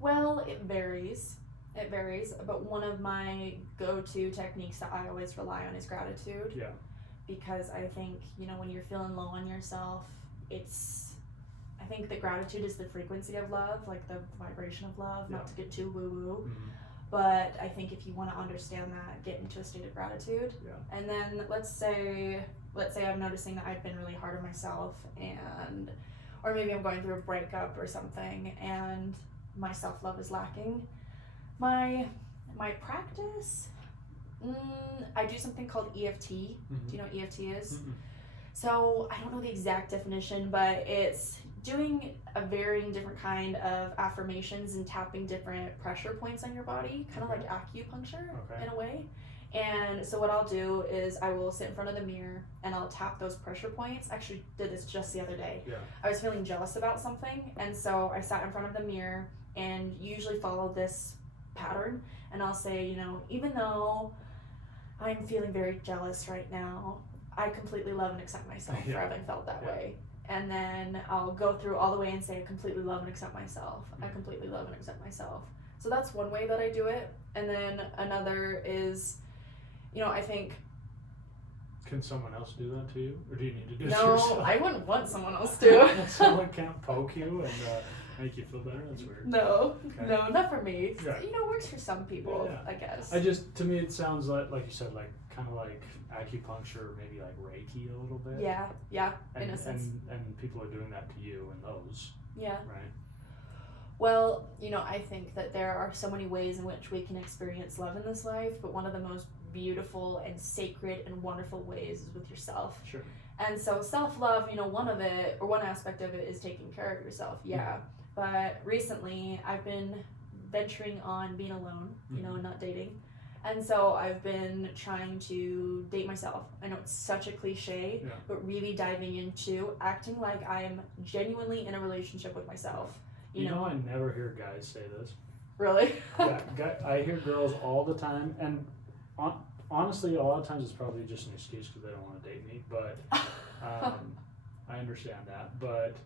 Well, it varies. But one of my go-to techniques that I always rely on is gratitude. Yeah. Because I think, you know, when you're feeling low on yourself, I think that gratitude is the frequency of love, like the vibration of love, not to get too woo-woo. But I think if you want to understand that, get into a state of gratitude. Yeah. And then let's say I'm noticing that I've been really hard on myself, or maybe I'm going through a breakup or something, and my self-love is lacking. My practice, I do something called EFT. Do you know what EFT is? So I don't know the exact definition, but it's doing a varying different kind of affirmations and tapping different pressure points on your body, kind of like acupuncture in a way. And so what I'll do is I will sit in front of the mirror and I'll tap those pressure points. I actually did this just the other day. Yeah. I was feeling jealous about something, and so I sat in front of the mirror and usually follow this pattern, and I'll say, you know, even though I'm feeling very jealous right now, I completely love and accept myself for having felt that way. And then I'll go through all the way and say, I completely love and accept myself. I completely love and accept myself. So that's one way that I do it. And then another is, you know, I think... Can someone else do that to you? Or do you need to do it yourself? No, I wouldn't want someone else to. Someone can't poke you and make you feel better? That's weird. No, not for me. Yeah. You know, it works for some people, I guess. To me it sounds like you said, like kind of like acupuncture, maybe like Reiki a little bit. Yeah, in a sense. And people are doing that to you and those. Yeah. Right. Well, you know, I think that there are so many ways in which we can experience love in this life, but one of the most beautiful and sacred and wonderful ways is with yourself. Sure. And so self-love, you know, one aspect of it is taking care of yourself. Yeah. But recently I've been venturing on being alone, you know, and not dating. And so I've been trying to date myself. I know it's such a cliche, but really diving into acting like I am genuinely in a relationship with myself. You know, I never hear guys say this. Really? I hear girls all the time, and honestly, a lot of times it's probably just an excuse because they don't want to date me, but I understand that. But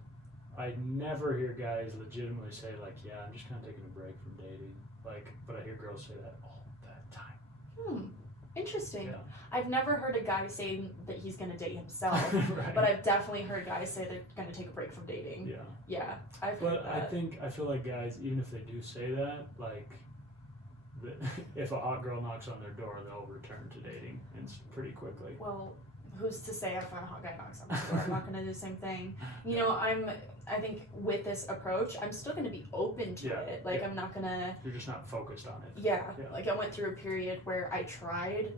I never hear guys legitimately say like, yeah, I'm just kind of taking a break from dating. Like, but I hear girls say that all the time. Interesting. Yeah. I've never heard a guy say that he's gonna date himself, Right. but I've definitely heard guys say they're gonna take a break from dating. Yeah. Yeah, I've heard that. I feel like guys, even if they do say that, like, if a hot girl knocks on their door, they'll return to dating pretty quickly. Well, who's to say if a hot guy knocks on my door, I'm not gonna do the same thing. You know, I think with this approach, I'm still gonna be open to it. Like, I'm not gonna. You're just not focused on it. Yeah. Like, I went through a period where I tried,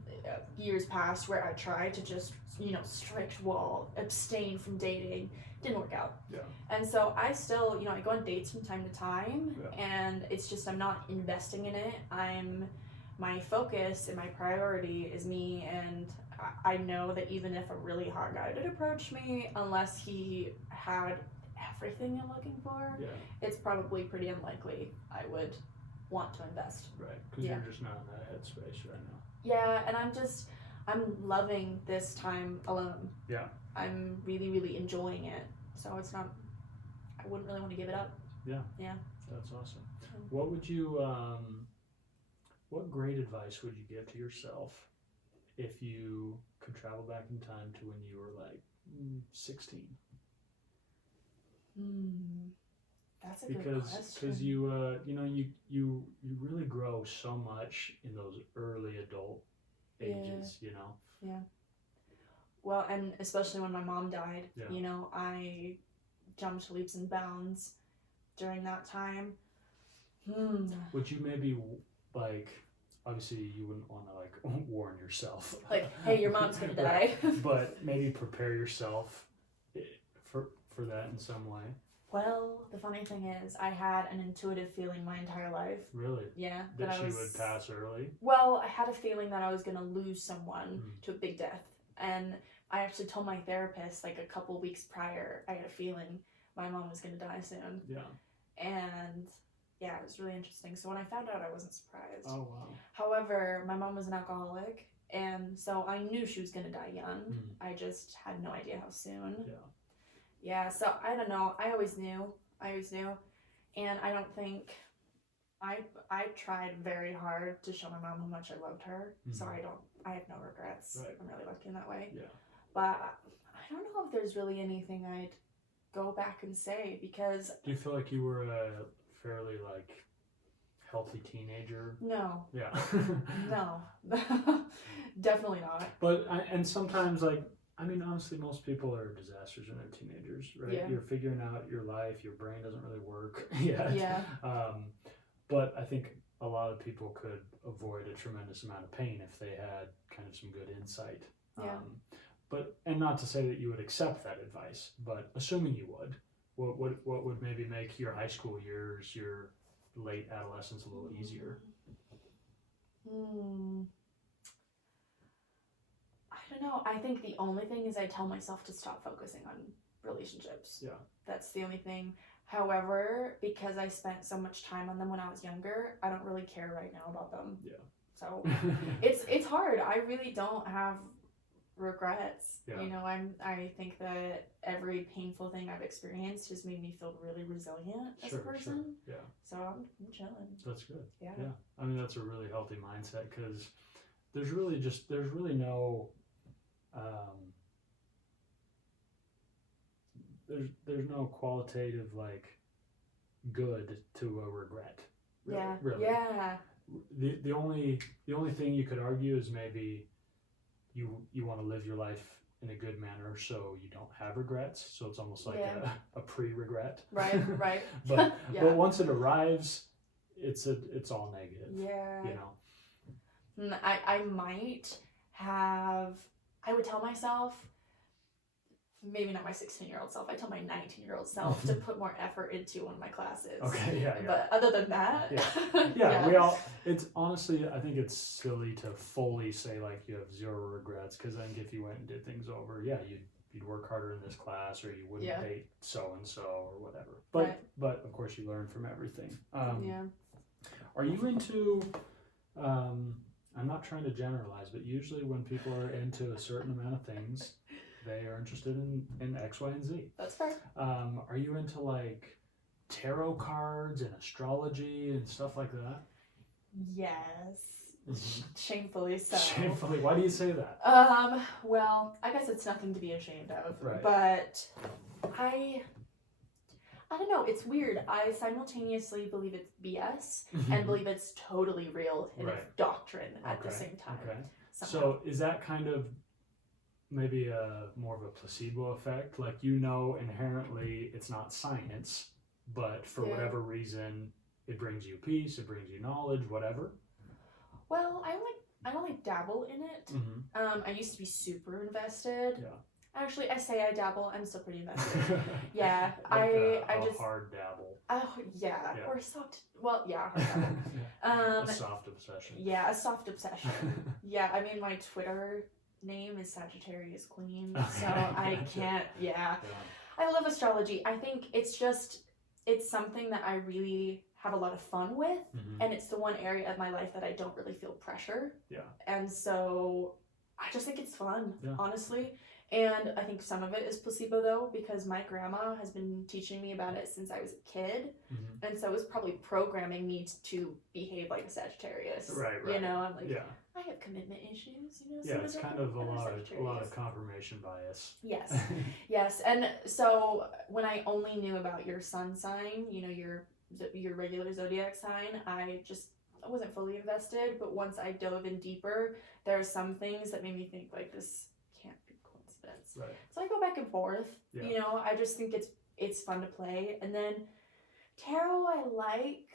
years past, where I tried to just, strict wall, abstain from dating. Didn't work out. Yeah. And so I still, I go on dates from time to time, and it's just I'm not investing in it. My focus and my priority is me, and I know that even if a really hot guy did approach me, unless he had everything I'm looking for, it's probably pretty unlikely I would want to invest. Right, because you're just not in that headspace right now. Yeah, and I'm loving this time alone. Yeah. I'm really, really enjoying it. So it's not, I wouldn't really want to give it up. Yeah. Yeah. That's awesome. What would you, what great advice would you give to yourself if you could travel back in time to when you were like 16? That's a good question. Because you really grow so much in those early adult ages, Yeah. Well, and especially when my mom died, I jumped leaps and bounds during that time. Would you maybe, like, obviously you wouldn't want to, like, warn yourself. Like, hey, your mom's gonna die. But maybe prepare yourself for that in some way. Well, the funny thing is, I had an intuitive feeling my entire life. Really? Yeah. That she would pass early? Well, I had a feeling that I was going to lose someone to a big death. And I actually told my therapist, like, a couple weeks prior, I had a feeling my mom was going to die soon. Yeah. And, yeah, it was really interesting. So when I found out, I wasn't surprised. Oh, wow. However, my mom was an alcoholic, and so I knew she was going to die young. I just had no idea how soon. Yeah. Yeah, so I don't know. I always knew. And I don't think I tried very hard to show my mom how much I loved her. So I have no regrets. Right. I'm really lucky in that way. Yeah. But I don't know if there's really anything I'd go back and say, because do you feel like you were a fairly, like, healthy teenager? No. Yeah. No. Definitely not. But and sometimes, like, I mean, honestly, most people are disasters when they're teenagers, right? Yeah. You're figuring out your life, your brain doesn't really work yet. Yeah. But I think a lot of people could avoid a tremendous amount of pain if they had kind of some good insight. Yeah. And not to say that you would accept that advice, but assuming you would, what would maybe make your high school years, your late adolescence a little easier? I don't know. I think the only thing is I tell myself to stop focusing on relationships. Yeah. That's the only thing. However, because I spent so much time on them when I was younger, I don't really care right now about them. Yeah. So it's hard. I really don't have regrets. Yeah. I think that every painful thing I've experienced has made me feel really resilient as a person. Sure. Yeah. So I'm chilling. That's good. Yeah. I mean, that's a really healthy mindset, because there's really no there's no qualitative, like, good to a regret. Really, Yeah. Really. Yeah. The only thing you could argue is maybe you want to live your life in a good manner so you don't have regrets. So it's almost like a pre-regret. Right. But once it arrives, it's all negative. Yeah. I might have. I would tell myself, maybe not my 16-year-old self, I tell my 19-year-old self to put more effort into one of my classes. Okay, yeah. But other than that, we all, it's honestly, I think it's silly to fully say, like, you have zero regrets, because I think if you went and did things over, you'd work harder in this class, or you wouldn't date so-and-so or whatever. But of course you learn from everything. Are you into, I'm not trying to generalize, but usually when people are into a certain amount of things, they are interested in X, Y, and Z. That's fair. Are you into like tarot cards and astrology and stuff like that? Yes. Mm-hmm. Shamefully so. Shamefully. Why do you say that? Well, I guess it's nothing to be ashamed of. Right. But I don't know, it's weird. I simultaneously believe it's BS and believe it's totally real and it's doctrine at the same time. Okay. Somehow. So is that kind of maybe more of a placebo effect? Like, inherently it's not science, but for whatever reason it brings you peace, it brings you knowledge, whatever? Well, I only dabble in it. I used to be super invested. Yeah. Actually, I say I dabble. I'm still pretty invested. Yeah, like I just hard dabble. Oh yeah, or a soft. Well, yeah, hard dabble. A soft obsession. Yeah, a soft obsession. Yeah, I mean my Twitter name is Sagittarius Queen, so I can't. Yeah, I love astrology. I think it's something that I really have a lot of fun with, and it's the one area of my life that I don't really feel pressure. Yeah. And so I just think it's fun, honestly. And I think some of it is placebo though, because my grandma has been teaching me about it since I was a kid, and so it was probably programming me to behave like a Sagittarius. Right. You know, I'm like, I have commitment issues. You know. Yeah, it's kind of a lot of confirmation bias. Yes, yes. And so when I only knew about your sun sign, you know, your regular zodiac sign, I wasn't fully invested. But once I dove in deeper, there are some things that made me think like this can't be coincidence. Right. So I go back and forth. Yeah. You know, I just think it's fun to play. And then tarot I like.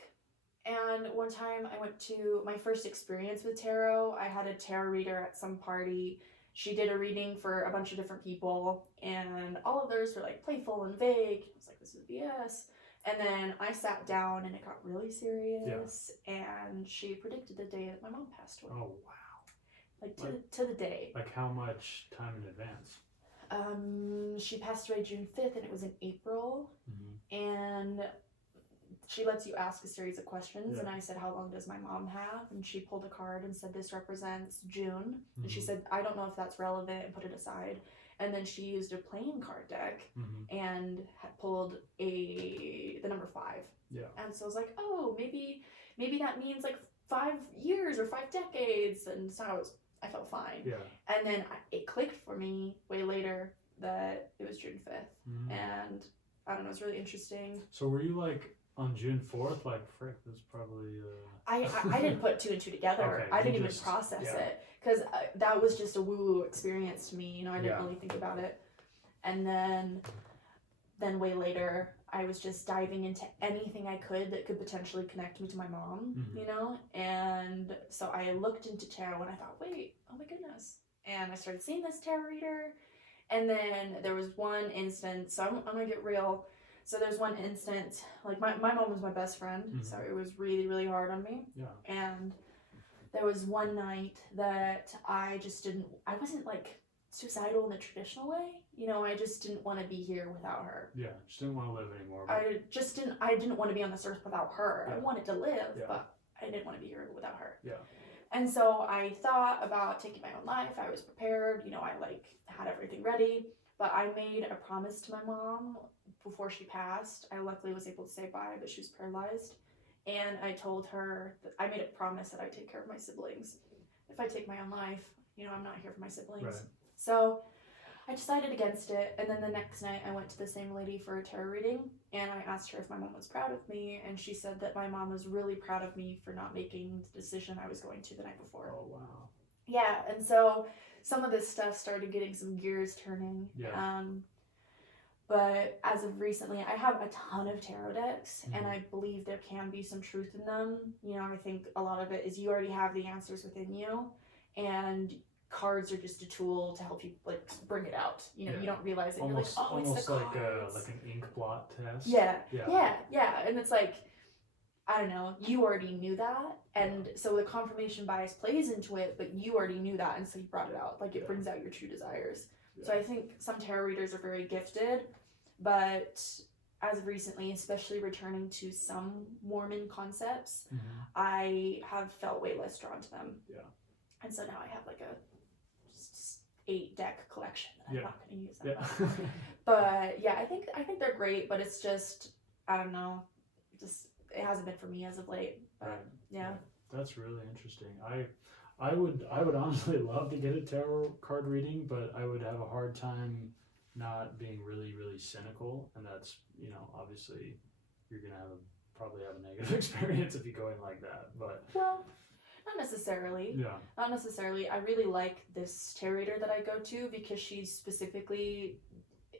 And one time I went to my first experience with tarot. I had a tarot reader at some party. She did a reading for a bunch of different people, and all of theirs were like playful and vague. I was like, this is BS. And then I sat down and it got really serious, and she predicted the day that my mom passed away. Oh, wow. Like to the day. Like how much time in advance? She passed away June 5th, and it was in April. And she lets you ask a series of questions, and I said, how long does my mom have? And she pulled a card and said, this represents June. And she said, I don't know if that's relevant, and put it aside. And then she used a playing card deck and had pulled the number 5. Yeah. And so I was like, oh, maybe that means like 5 years or 5 decades. And so I felt fine. Yeah. And then it clicked for me way later that it was June 5th. And I don't know, it was really interesting. So were you like on June 4th, like, frick, this probably... I didn't put 2 and 2 together. Okay, I didn't even process it. Because that was just a woo-woo experience to me. You know, I didn't really think about it. And then way later, I was just diving into anything I could that could potentially connect me to my mom, you know? And so I looked into tarot, and I thought, wait, oh my goodness. And I started seeing this tarot reader. And then there was one instance, so I'm going to get real. So there's one instance, like my mom was my best friend, so it was really, really hard on me. Yeah. And there was one night that I wasn't like suicidal in the traditional way. You know, I just didn't want to be here without her. Yeah, just didn't want to live anymore. But... I didn't want to be on this earth without her. Yeah. I wanted to live, but I didn't want to be here without her. Yeah. And so I thought about taking my own life. I was prepared, you know, I like had everything ready, but I made a promise to my mom before she passed. I luckily was able to say bye, but she was paralyzed. And I told her that I made a promise that I'd take care of my siblings. If I take my own life, you know, I'm not here for my siblings. Right. So I decided against it. And then the next night I went to the same lady for a tarot reading, and I asked her if my mom was proud of me. And she said that my mom was really proud of me for not making the decision I was going to the night before. Oh, wow. Yeah. And so some of this stuff started getting some gears turning. Yeah. But as of recently, I have a ton of tarot decks, and I believe there can be some truth in them. You know, I think a lot of it is you already have the answers within you, and cards are just a tool to help you like bring it out. You know, you don't realize it. Almost, you're like, oh, it's the cards. Almost like an ink blot test. Yeah. And it's like, I don't know, you already knew that, and so the confirmation bias plays into it, but you already knew that, and so you brought it out. Like, it brings out your true desires. Yeah. So I think some tarot readers are very gifted. But as of recently, especially returning to some Mormon concepts, I have felt way less drawn to them. Yeah. And so now I have like 8-deck collection that I'm not going to use that Yeah. much. But yeah, I think they're great, but it's just, I don't know, just it hasn't been for me as of late. But Right. yeah. That's really interesting. I would honestly love to get a tarot card reading, but I would have a hard time not being really, really cynical, and that's, obviously you're gonna probably have a negative experience if you go in like that. But Well, not necessarily. yeah. Not necessarily. I really like this tarot reader that I go to because she specifically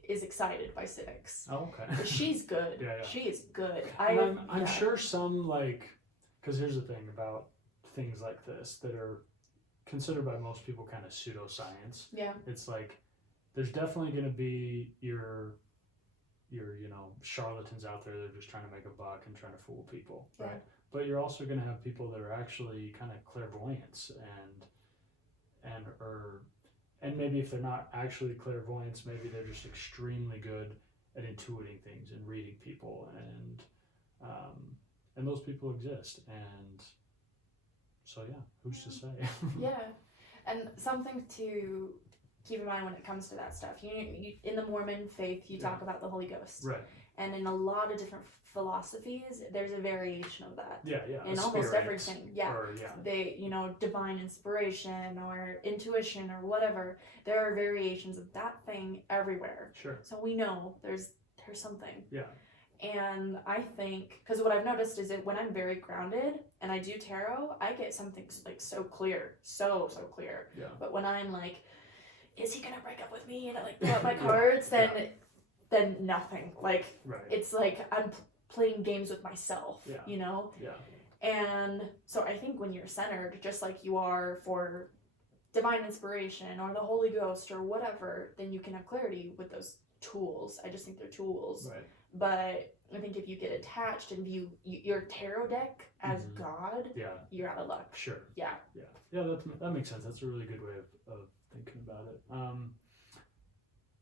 is excited by cynics. Oh, okay. She's good. Yeah. She is good. And I'm sure some, like, because here's the thing about things like this that are considered by most people kind of pseudoscience. Yeah. It's like there's definitely going to be your charlatans out there that are just trying to make a buck and trying to fool people, right? Yeah. But you're also going to have people that are actually kind of clairvoyants and maybe if they're not actually clairvoyants, maybe they're just extremely good at intuiting things and reading people, and those people exist. And so yeah, who's to say? Yeah, and something to keep in mind when it comes to that stuff. You in the Mormon faith, you talk about the Holy Ghost, right? And in a lot of different philosophies, there's a variation of that. Yeah. In almost everything, Or, they, divine inspiration or intuition or whatever. There are variations of that thing everywhere. Sure. So we know there's something. Yeah. And I think, because what I've noticed is that when I'm very grounded and I do tarot, I get something like so clear, so clear. Yeah. But when I'm like, is he gonna break up with me? And I like pull out my cards, then nothing. Like it's like I'm playing games with myself. Yeah. Yeah. And so I think when you're centered, just like you are for divine inspiration or the Holy Ghost or whatever, then you can have clarity with those tools. I just think they're tools. Right. But I think if you get attached and view your tarot deck as God, you're out of luck. Sure. Yeah. Yeah. That makes sense. That's a really good way of thinking about it.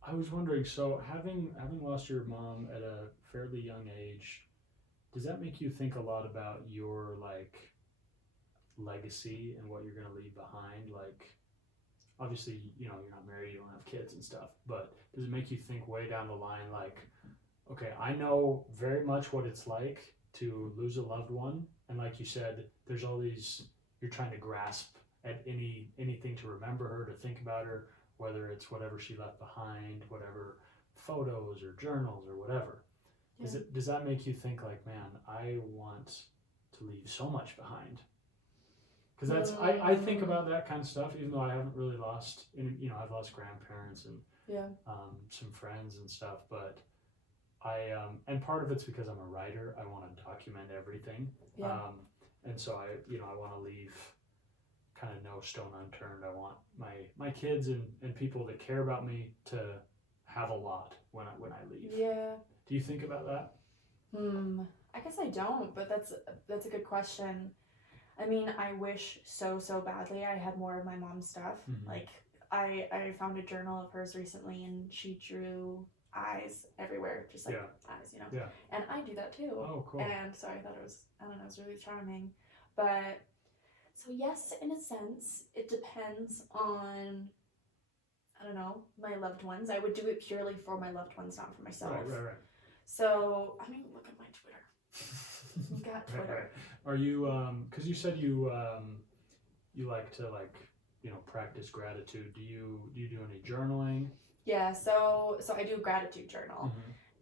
I was wondering, so having lost your mom at a fairly young age, does that make you think a lot about your legacy and what you're going to leave behind? Like, obviously, you're not married, you don't have kids and stuff, but does it make you think way down the line, like, okay, I know very much what it's like to lose a loved one, and like you said, there's all these, you're trying to grasp at anything to remember her, to think about her, whether it's whatever she left behind, whatever photos or journals or whatever. Yeah. Does that make you think like, man, I want to leave so much behind? Because that's I think about that kind of stuff, even though I haven't really lost I've lost grandparents and some friends and stuff, but I and part of it's because I'm a writer. I want to document everything, and so I want to leave kind of no stone unturned. I want my kids and people that care about me to have a lot when I leave. Yeah. Do you think about that? I guess I don't, but that's a good question. I mean, I wish so badly I had more of my mom's stuff. Like I found a journal of hers recently, and she drew eyes everywhere, just like eyes, Yeah. And I do that too. Oh, cool. And so I thought it was really charming. But so yes, in a sense, it depends on, I don't know, my loved ones. I would do it purely for my loved ones, not for myself. Right. So, I mean, look at my Twitter. You got Twitter. Right. Are you, because you said you like to practice gratitude. Do you do any journaling? Yeah, so I do a gratitude journal.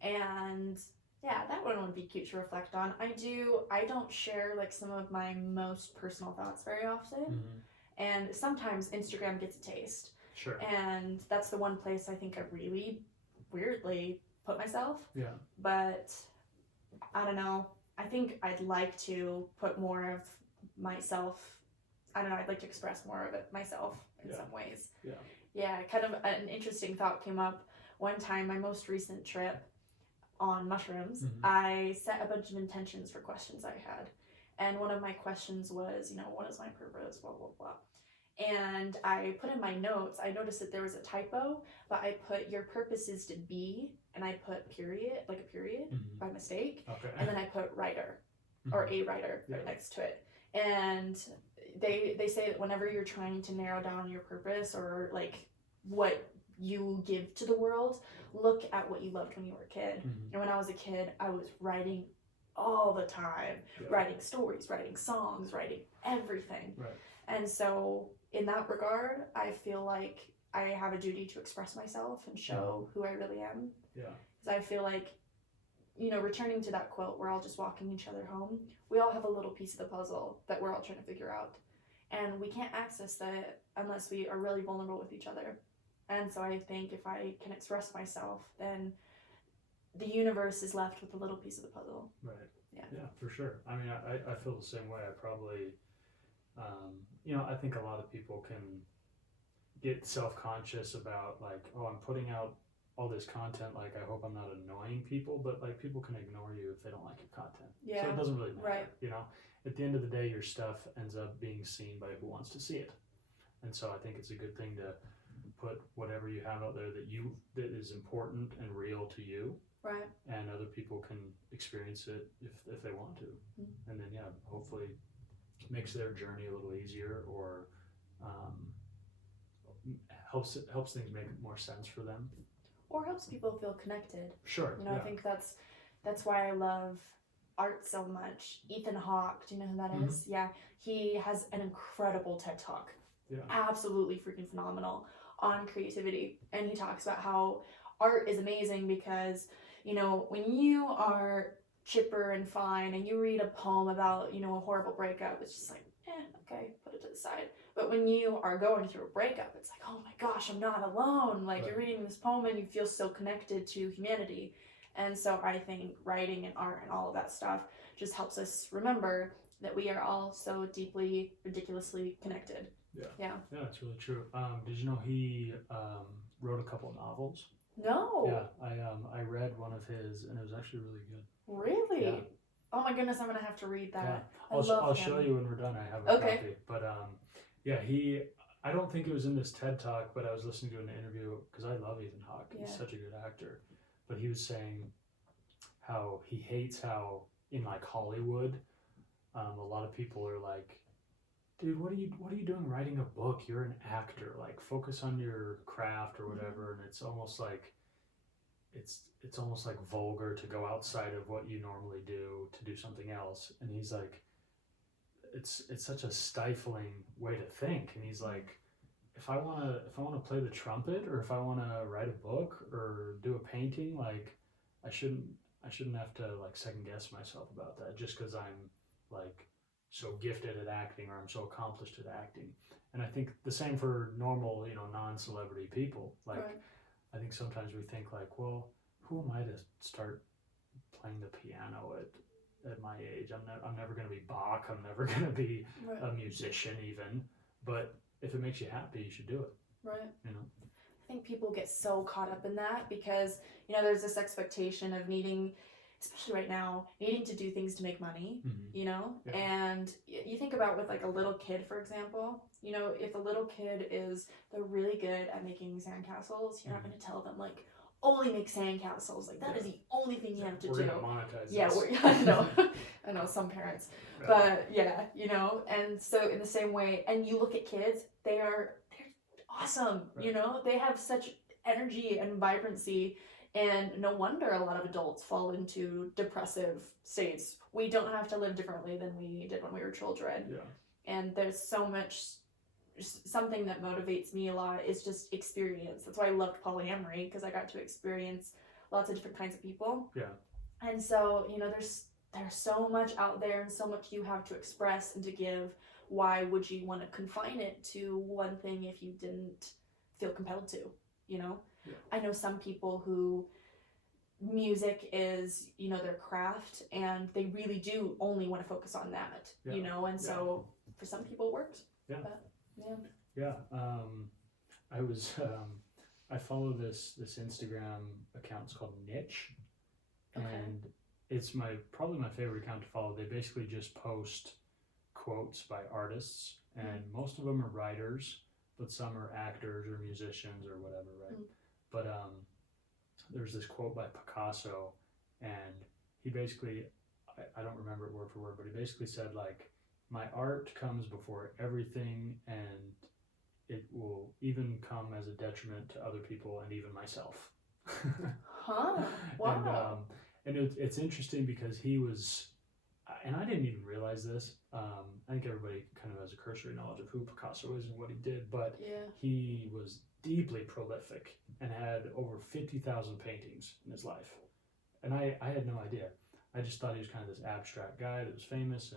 And yeah, that one would be cute to reflect on. I don't share some of my most personal thoughts very often. And sometimes Instagram gets a taste. Sure. And that's the one place I think I really weirdly put myself. Yeah. But I don't know. I think I'd like to put more of myself. I don't know. I'd like to express more of it myself in some ways. Yeah. Yeah. Kind of an interesting thought came up one time. My most recent trip on mushrooms, I set a bunch of intentions for questions I had. And one of my questions was, what is my purpose, blah, blah, blah. And I put in my notes, I noticed that there was a typo, but I put your purpose is to be, and I put period, like a period by mistake. Okay. And then I put writer or a writer right next to it. And they say that whenever you're trying to narrow down your purpose or what you give to the world, look at what you loved when you were a kid. Mm-hmm. And when I was a kid, I was writing all the time, writing stories, writing songs, writing everything. Right. And so in that regard, I feel like I have a duty to express myself and show who I really am. Yeah. Because I feel like, you know, returning to that quote, we're all just walking each other home. We all have a little piece of the puzzle that we're all trying to figure out. And we can't access that unless we are really vulnerable with each other. And so I think if I can express myself, then the universe is left with a little piece of the puzzle. Right. Yeah. Yeah, for sure. I mean, I feel the same way. I probably, you know, I think a lot of people can get self-conscious about like, oh, I'm putting out all this content, like I hope I'm not annoying people, but like people can ignore you if they don't like your content. Yeah. So it doesn't really matter. Right. You know, at the end of the day, your stuff ends up being seen by who wants to see it. And so I think it's a good thing to put whatever you have out there that is important and real to you. Right. And other people can experience it if they want to. Mm-hmm. And then hopefully makes their journey a little easier, or helps things make more sense for them. Or helps people feel connected. Sure. You know, I think that's why I love art so much. Ethan Hawke, do you know who that is? Yeah. He has an incredible TED Talk. Yeah. Absolutely freaking phenomenal on creativity. And he talks about how art is amazing because, you know, when you are chipper and fine and you read a poem about, you know, a horrible breakup, it's just like, okay, put it to the side. But when you are going through a breakup, it's like, oh my gosh, I'm not alone. Like, right. You're reading this poem and you feel so connected to humanity. And so I think writing and art and all of that stuff just helps us remember that we are all so deeply, ridiculously connected. Yeah, it's really true. Did you know he wrote a couple novels? No. Yeah, I read one of his, and it was actually really good. Really? Yeah. Oh my goodness, I'm gonna have to read that. Yeah. I'll show you when we're done. I have a copy. But I don't think it was in this TED Talk, but I was listening to an interview because I love Ethan Hawke. He's such a good actor. But he was saying how he hates how in like Hollywood, a lot of people are like, dude, what are you doing writing a book? You're an actor. Like, focus on your craft or whatever. And it's almost like it's almost like vulgar to go outside of what you normally do to do something else. And he's like, it's such a stifling way to think. And he's like, if I wanna play the trumpet, or if I wanna write a book or do a painting, like I shouldn't have to like second guess myself about that just because I'm like so gifted at acting, or I'm so accomplished at acting. And I think the same for normal, you know, non-celebrity people. Like, right. I think sometimes we think like, well, who am I to start playing the piano at my age? I'm never going to be Bach. I'm never going to be a musician even. But if it makes you happy, you should do it. Right. You know. I think people get so caught up in that because, you know, there's this expectation of needing, especially right now, needing to do things to make money, you know? Yeah. And you think about with like a little kid, for example, you know, if a little kid they're really good at making sandcastles, you're not going to tell them like, only make sandcastles. Like, that is the only thing you have to do. We're going to monetize this. I know. I know some parents. Right. But yeah, you know, and so in the same way, and you look at kids, they're awesome, right. You know? They have such energy and vibrancy. And no wonder a lot of adults fall into depressive states. We don't have to live differently than we did when we were children. Yeah. And there's so much, something that motivates me a lot is just experience. That's why I loved polyamory, because I got to experience lots of different kinds of people. Yeah. And so, you know, there's so much out there and so much you have to express and to give. Why would you want to confine it to one thing if you didn't feel compelled to, you know? Yeah. I know some people who music is, you know, their craft, and they really do only want to focus on that, you know, and so for some people it works. Yeah. But, I follow this Instagram account. It's called Niche, and it's probably my favorite account to follow. They basically just post quotes by artists, and most of them are writers, but some are actors or musicians or whatever, right? But there's this quote by Picasso, and he basically, I don't remember it word for word, but he basically said like, my art comes before everything, and it will even come as a detriment to other people and even myself. Huh. Wow. And it's interesting because he was, and I didn't even realize this. I think everybody kind of has a cursory knowledge of who Picasso is and what he did, but he was deeply prolific and had over 50,000 paintings in his life. And I had no idea. I just thought he was kind of this abstract guy that was famous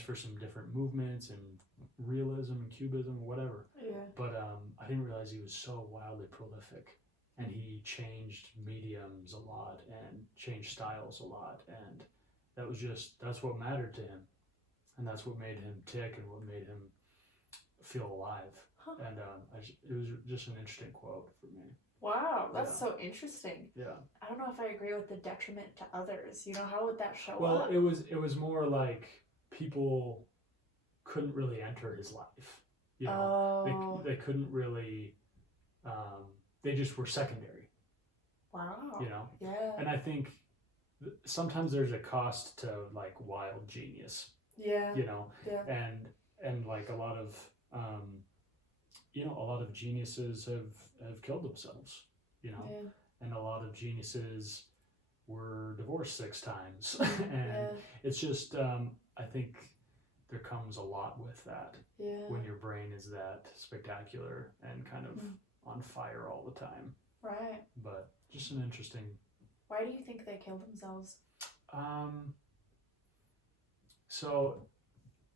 for some different movements and realism and cubism, whatever. Yeah. But I didn't realize he was so wildly prolific. And he changed mediums a lot and changed styles a lot. And that's what mattered to him. And that's what made him tick and what made him feel alive. Huh. And it was just an interesting quote for me. Wow, that's so interesting. Yeah. I don't know if I agree with the detriment to others. How would that show up? Well, it was more like people couldn't really enter his life. They couldn't really, they just were secondary. Wow. Yeah. And I think sometimes there's a cost to like wild genius. Yeah. Yeah. And like a lot of geniuses have killed themselves, Yeah. And a lot of geniuses were divorced 6 times. And it's just, I think there comes a lot with that. Yeah. When your brain is that spectacular and kind of on fire all the time. Right. But just an interesting. Why do you think they killed themselves? So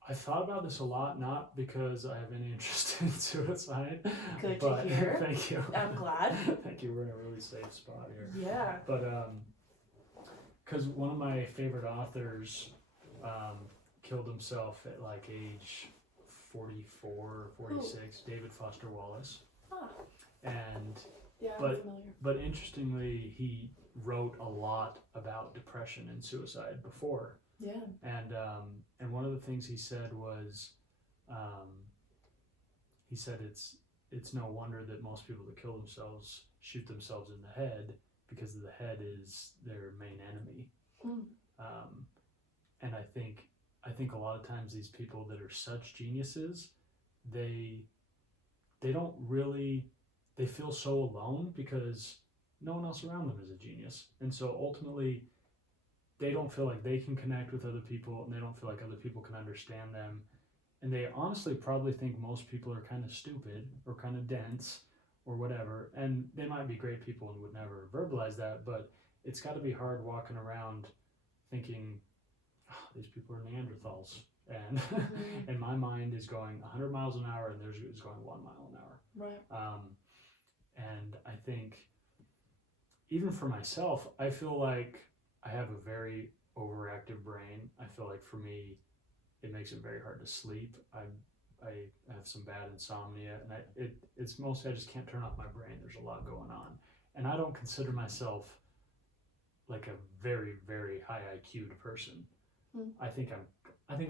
I thought about this a lot, not because I have any interest in suicide. Good to hear. Thank you. I'm glad. Thank you. We're in a really safe spot here. Yeah. But because one of my favorite authors killed himself at like age 44, 46, David Foster Wallace. Huh. And I'm familiar. But interestingly, he wrote a lot about depression and suicide before. Yeah. And one of the things he said was, he said it's no wonder that most people that kill themselves shoot themselves in the head, because the head is their main enemy. And I think a lot of times these people that are such geniuses, they don't really, they feel so alone because no one else around them is a genius. And so ultimately, they don't feel like they can connect with other people, and they don't feel like other people can understand them. And they honestly probably think most people are kind of stupid or kind of dense or whatever. And they might be great people and would never verbalize that, but it's got to be hard walking around thinking, oh, these people are Neanderthals. And and my mind is going 100 miles an hour and theirs is going 1 mile an hour. Right. And I think even for myself, I feel like I have a very overactive brain. I feel like for me, it makes it very hard to sleep. I have some bad insomnia, and it's mostly I just can't turn off my brain. There's a lot going on, and I don't consider myself like a very, very high IQ'd person. I think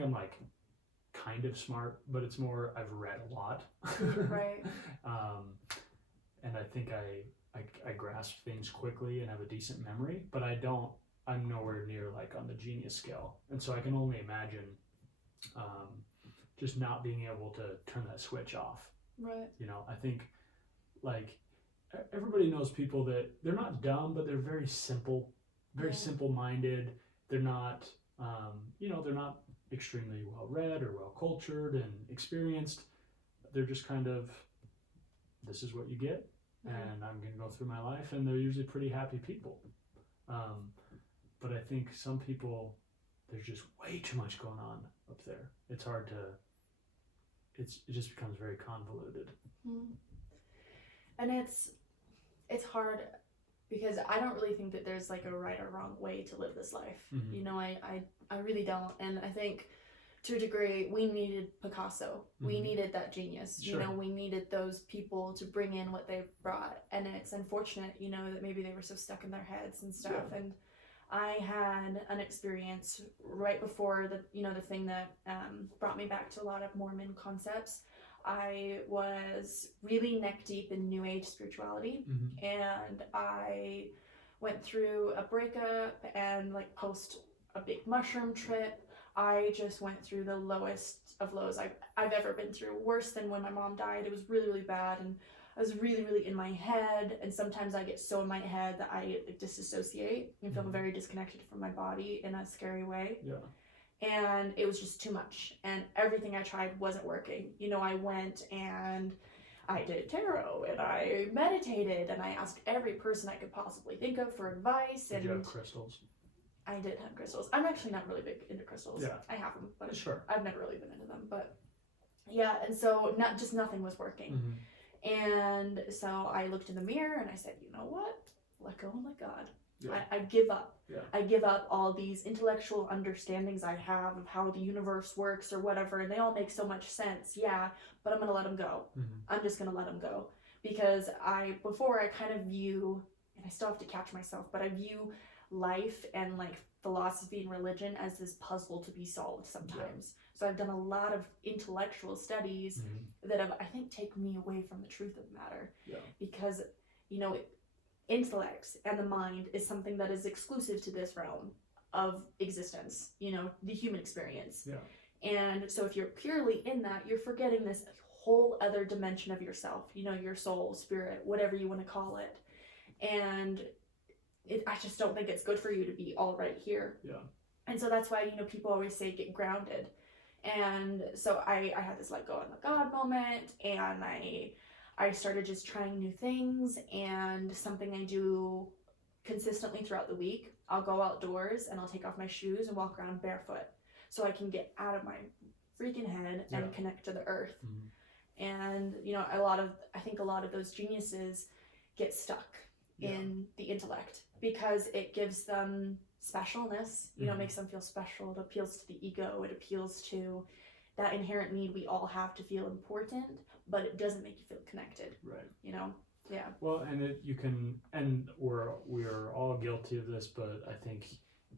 I'm like kind of smart, but it's more I've read a lot. Right. And I think I grasp things quickly and have a decent memory, but I'm nowhere near like on the genius scale. And so I can only imagine just not being able to turn that switch off. Right. I think like everybody knows people that they're not dumb, but they're very simple, simple-minded. They're not, they're not extremely well-read or well-cultured and experienced. They're just kind of, this is what you get, and I'm going to go through my life, and they're usually pretty happy people. But I think some people, there's just way too much going on up there. It's hard to, it just becomes very convoluted. And it's hard because I don't really think that there's like a right or wrong way to live this life. I really don't. And I think to a degree, we needed Picasso. We needed that genius. Sure. We needed those people to bring in what they brought. And it's unfortunate, that maybe they were so stuck in their heads and stuff. Yeah. And I had an experience right before the thing that brought me back to a lot of Mormon concepts. I was really neck deep in New Age spirituality, and I went through a breakup and like post a big mushroom trip. I just went through the lowest of lows I've ever been through. Worse than when my mom died. It was really, really bad, and I was really, really in my head, and sometimes I get so in my head that I disassociate and feel very disconnected from my body in a scary way. Yeah. And it was just too much, and everything I tried wasn't working. You know, I went and I did tarot, and I meditated, and I asked every person I could possibly think of for advice. Did and you have crystals? I did have crystals. I'm actually not really big into crystals. Yeah. I have them, but Sure. I've never really been into them. But yeah, and so nothing was working. And so I looked in the mirror and I said, you know what? Let go and let God. Yeah. I give up. Yeah. I give up all these intellectual understandings I have of how the universe works or whatever, and they all make so much sense. Yeah, but I'm going to let them go. I'm just going to let them go. Because before I kind of view, and I still have to catch myself, but I view life and like philosophy and religion as this puzzle to be solved sometimes. So I've done a lot of intellectual studies that have, I think, taken me away from the truth of the matter. Yeah. Because, you know, intellect and the mind is something that is exclusive to this realm of existence, you know, the human experience. Yeah. And so if you're purely in that, you're forgetting this whole other dimension of yourself, you know, your soul, spirit, whatever you want to call it. And I just don't think it's good for you to be all right here. Yeah. And so that's why, you know, people always say get grounded. And so I had this let go and let God moment, and I started just trying new things. And something I do consistently throughout the week, I'll go outdoors and I'll take off my shoes and walk around barefoot so I can get out of my freaking head and connect to the earth. And, you know, I think a lot of those geniuses get stuck in the intellect because it gives them specialness, you know, makes them feel special. It appeals to the ego. It appeals to that inherent need we all have to feel important, but it doesn't make you feel connected. Right. You know? Yeah. Well, and we're all guilty of this, but I think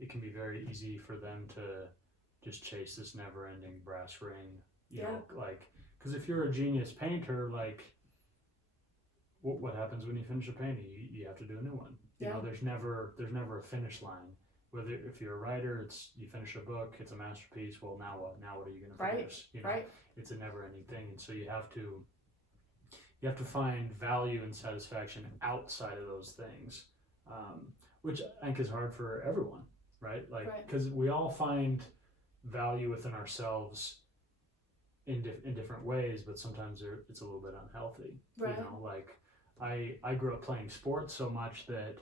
it can be very easy for them to just chase this never-ending brass ring. You know, like, because if you're a genius painter, like, what happens when you finish a painting? You have to do a new one. You know, there's never a finish line. Whether if you're a writer, it's you finish a book, it's a masterpiece. Well, now what? Now what are you going to finish? You know, it's a never-ending thing, and so you have to find value and satisfaction outside of those things, which I think is hard for everyone, right? Like, because we all find value within ourselves in different ways, but sometimes it's a little bit unhealthy. Right. You know, like I grew up playing sports so much that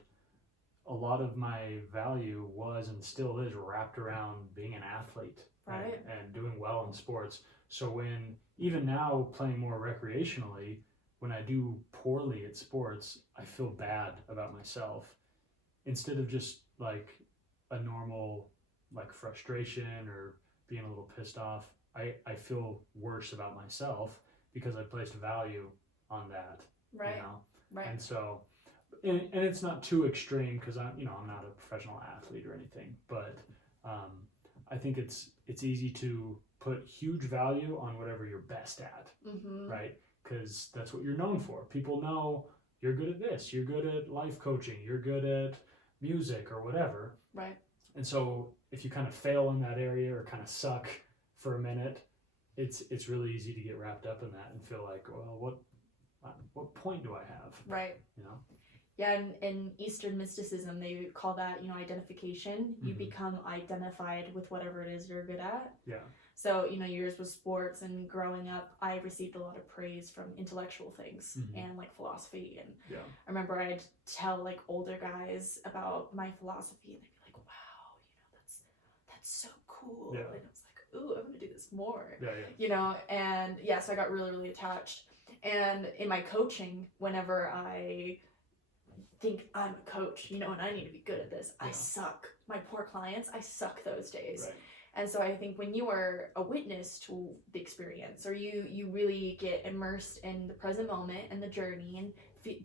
a lot of my value was and still is wrapped around being an athlete and doing well in sports. So when, even now playing more recreationally, when I do poorly at sports, I feel bad about myself instead of just like a normal like frustration or being a little pissed off. I feel worse about myself because I placed value on that. Right. You know? Right. And so, and it's not too extreme because I'm not a professional athlete or anything, but I think it's easy to put huge value on whatever you're best at, right? Because that's what you're known for. People know you're good at this, you're good at life coaching, you're good at music or whatever. Right. And so if you kind of fail in that area or kind of suck for a minute, it's really easy to get wrapped up in that and feel like, well, what point do I have? Right. You know? Yeah, in Eastern mysticism, they call that, identification. You become identified with whatever it is you're good at. Yeah. So, yours was sports, and growing up, I received a lot of praise from intellectual things and like philosophy. And I remember I'd tell like older guys about my philosophy, and they'd be like, wow, that's so cool. Yeah. And I was like, ooh, I'm gonna do this more. Yeah. And so I got really, really attached. And in my coaching, whenever I think I'm a coach, and I need to be good at this, I suck. My poor clients, I suck those days. Right. And so I think when you are a witness to the experience, or you really get immersed in the present moment and the journey and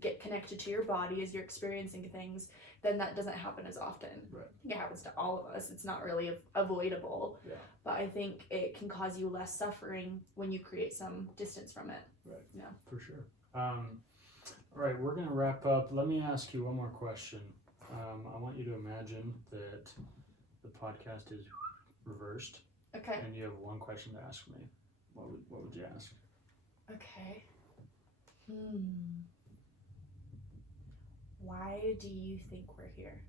get connected to your body as you're experiencing things, then that doesn't happen as often. Right. I think it happens to all of us. It's not really avoidable. Yeah. But I think it can cause you less suffering when you create some distance from it. Right. Yeah. For sure. All right, we're going to wrap up. Let me ask you one more question. I want you to imagine that the podcast is reversed Okay. And you have one question to ask me. What would you ask? Okay. Why do you think we're here?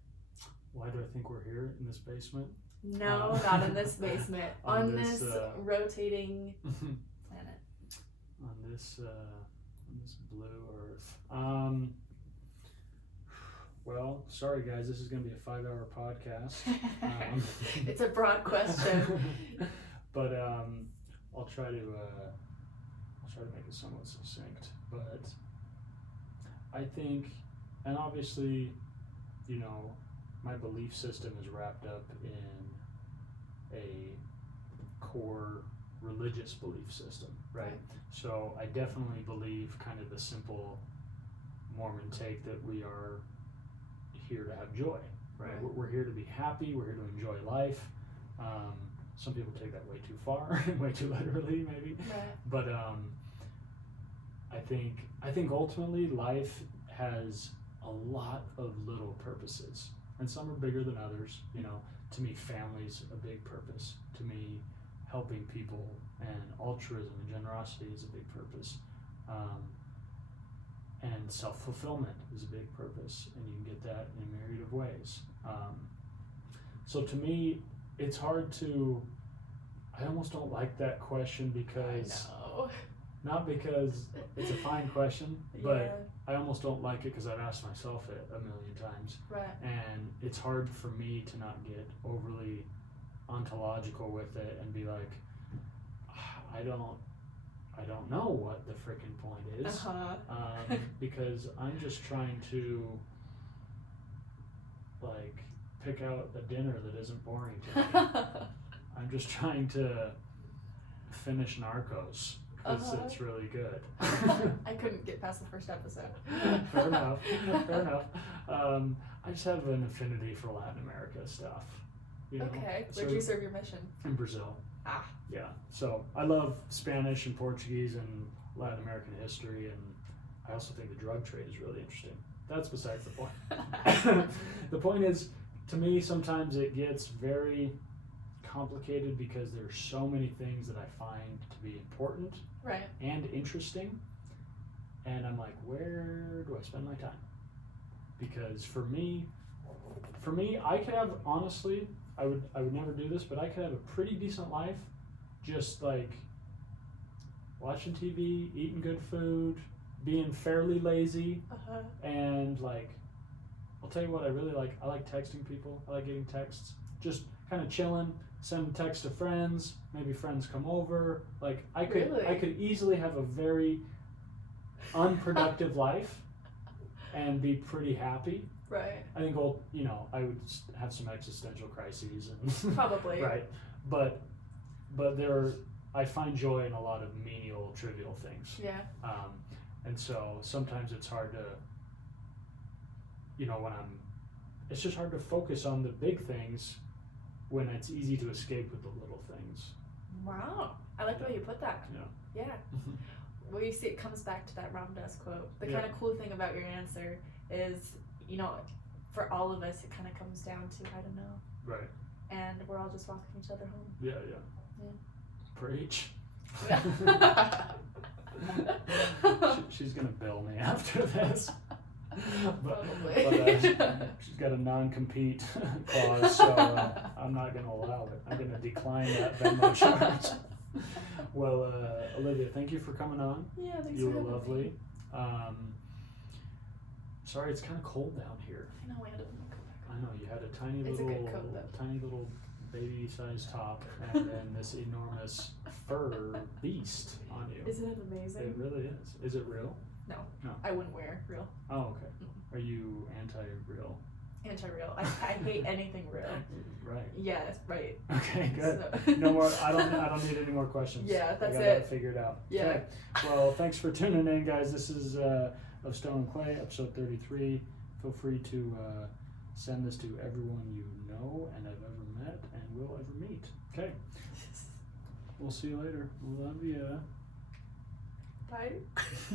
Why do I think we're here in this basement? No, not in this basement. on this rotating planet. On this blue Earth. Well, sorry guys, this is going to be a 5-hour podcast. It's a broad question. But I'll try to make it somewhat succinct. But I think, and obviously, you know, my belief system is wrapped up in a core religious belief system, right? So I definitely believe kind of the simple Mormon take that we are here to have joy, right? We're here to be happy. We're here to enjoy life. Some people take that way too far, way too literally, maybe. Right. But I think ultimately life has a lot of little purposes, and some are bigger than others. You know, to me, family's a big purpose. To me, helping people and altruism and generosity is a big purpose. And self-fulfillment is a big purpose, and you can get that in a myriad of ways. So to me, it's hard to, I almost don't like that question because, not because it's a fine question, but I almost don't like it because I've asked myself it a million times. Right. And it's hard for me to not get overly ontological with it and be like, I don't know what the freaking point is, because I'm just trying to like pick out a dinner that isn't boring to me. I'm just trying to finish Narcos because it's really good. I couldn't get past the first episode. Fair enough. I just have an affinity for Latin America stuff. You know? Okay. Where'd you serve your mission? In Brazil. Ah. Yeah. So I love Spanish and Portuguese and Latin American history, and I also think the drug trade is really interesting. That's besides the point. The point is, to me, sometimes it gets very complicated because there's so many things that I find to be important and interesting, and I'm like, where do I spend my time? Because for me, I could have, honestly, I would never do this, but I could have a pretty decent life, just like watching TV, eating good food, being fairly lazy, and like, I'll tell you what I really like. I like texting people. I like getting texts. Just kind of chilling, send text to friends. Maybe friends come over. Like I could easily have a very unproductive life and be pretty happy. Right. I think I would have some existential crises and probably. Right. But I find joy in a lot of menial, trivial things. Yeah. And so sometimes it's hard to, it's just hard to focus on the big things when it's easy to escape with the little things. Wow. I like the way you put that. Yeah. Well, you see, it comes back to that Ram Dass quote. The kind of cool thing about your answer is, for all of us, it kind of comes down to, I don't know. Right. And we're all just walking each other home. Yeah. Preach. She's gonna bill me after this. Probably. She's got a non-compete clause, so I'm not gonna allow it. I'm gonna decline that Venmo charge. Well, Olivia, thank you for coming on. Yeah, thanks. You were lovely. Sorry, it's kind of cold down here. I know, we had to go back. I know, you had a tiny little baby-sized top, and then this enormous fur beast on you. Isn't it amazing? It really is. Is it real? No. No. I wouldn't wear real. Oh, okay. Are you anti-real? Anti-real. I hate anything real. Right. Yes, right. Okay, good. So. No more. I don't need any more questions. Yeah, that's I got it. That figured out. Yeah. Okay. Well, thanks for tuning in, guys. This is of Stone and Clay, episode 33. Feel free to send this to everyone you know and have ever met and will ever meet. Okay. We'll see you later. Love ya. Bye.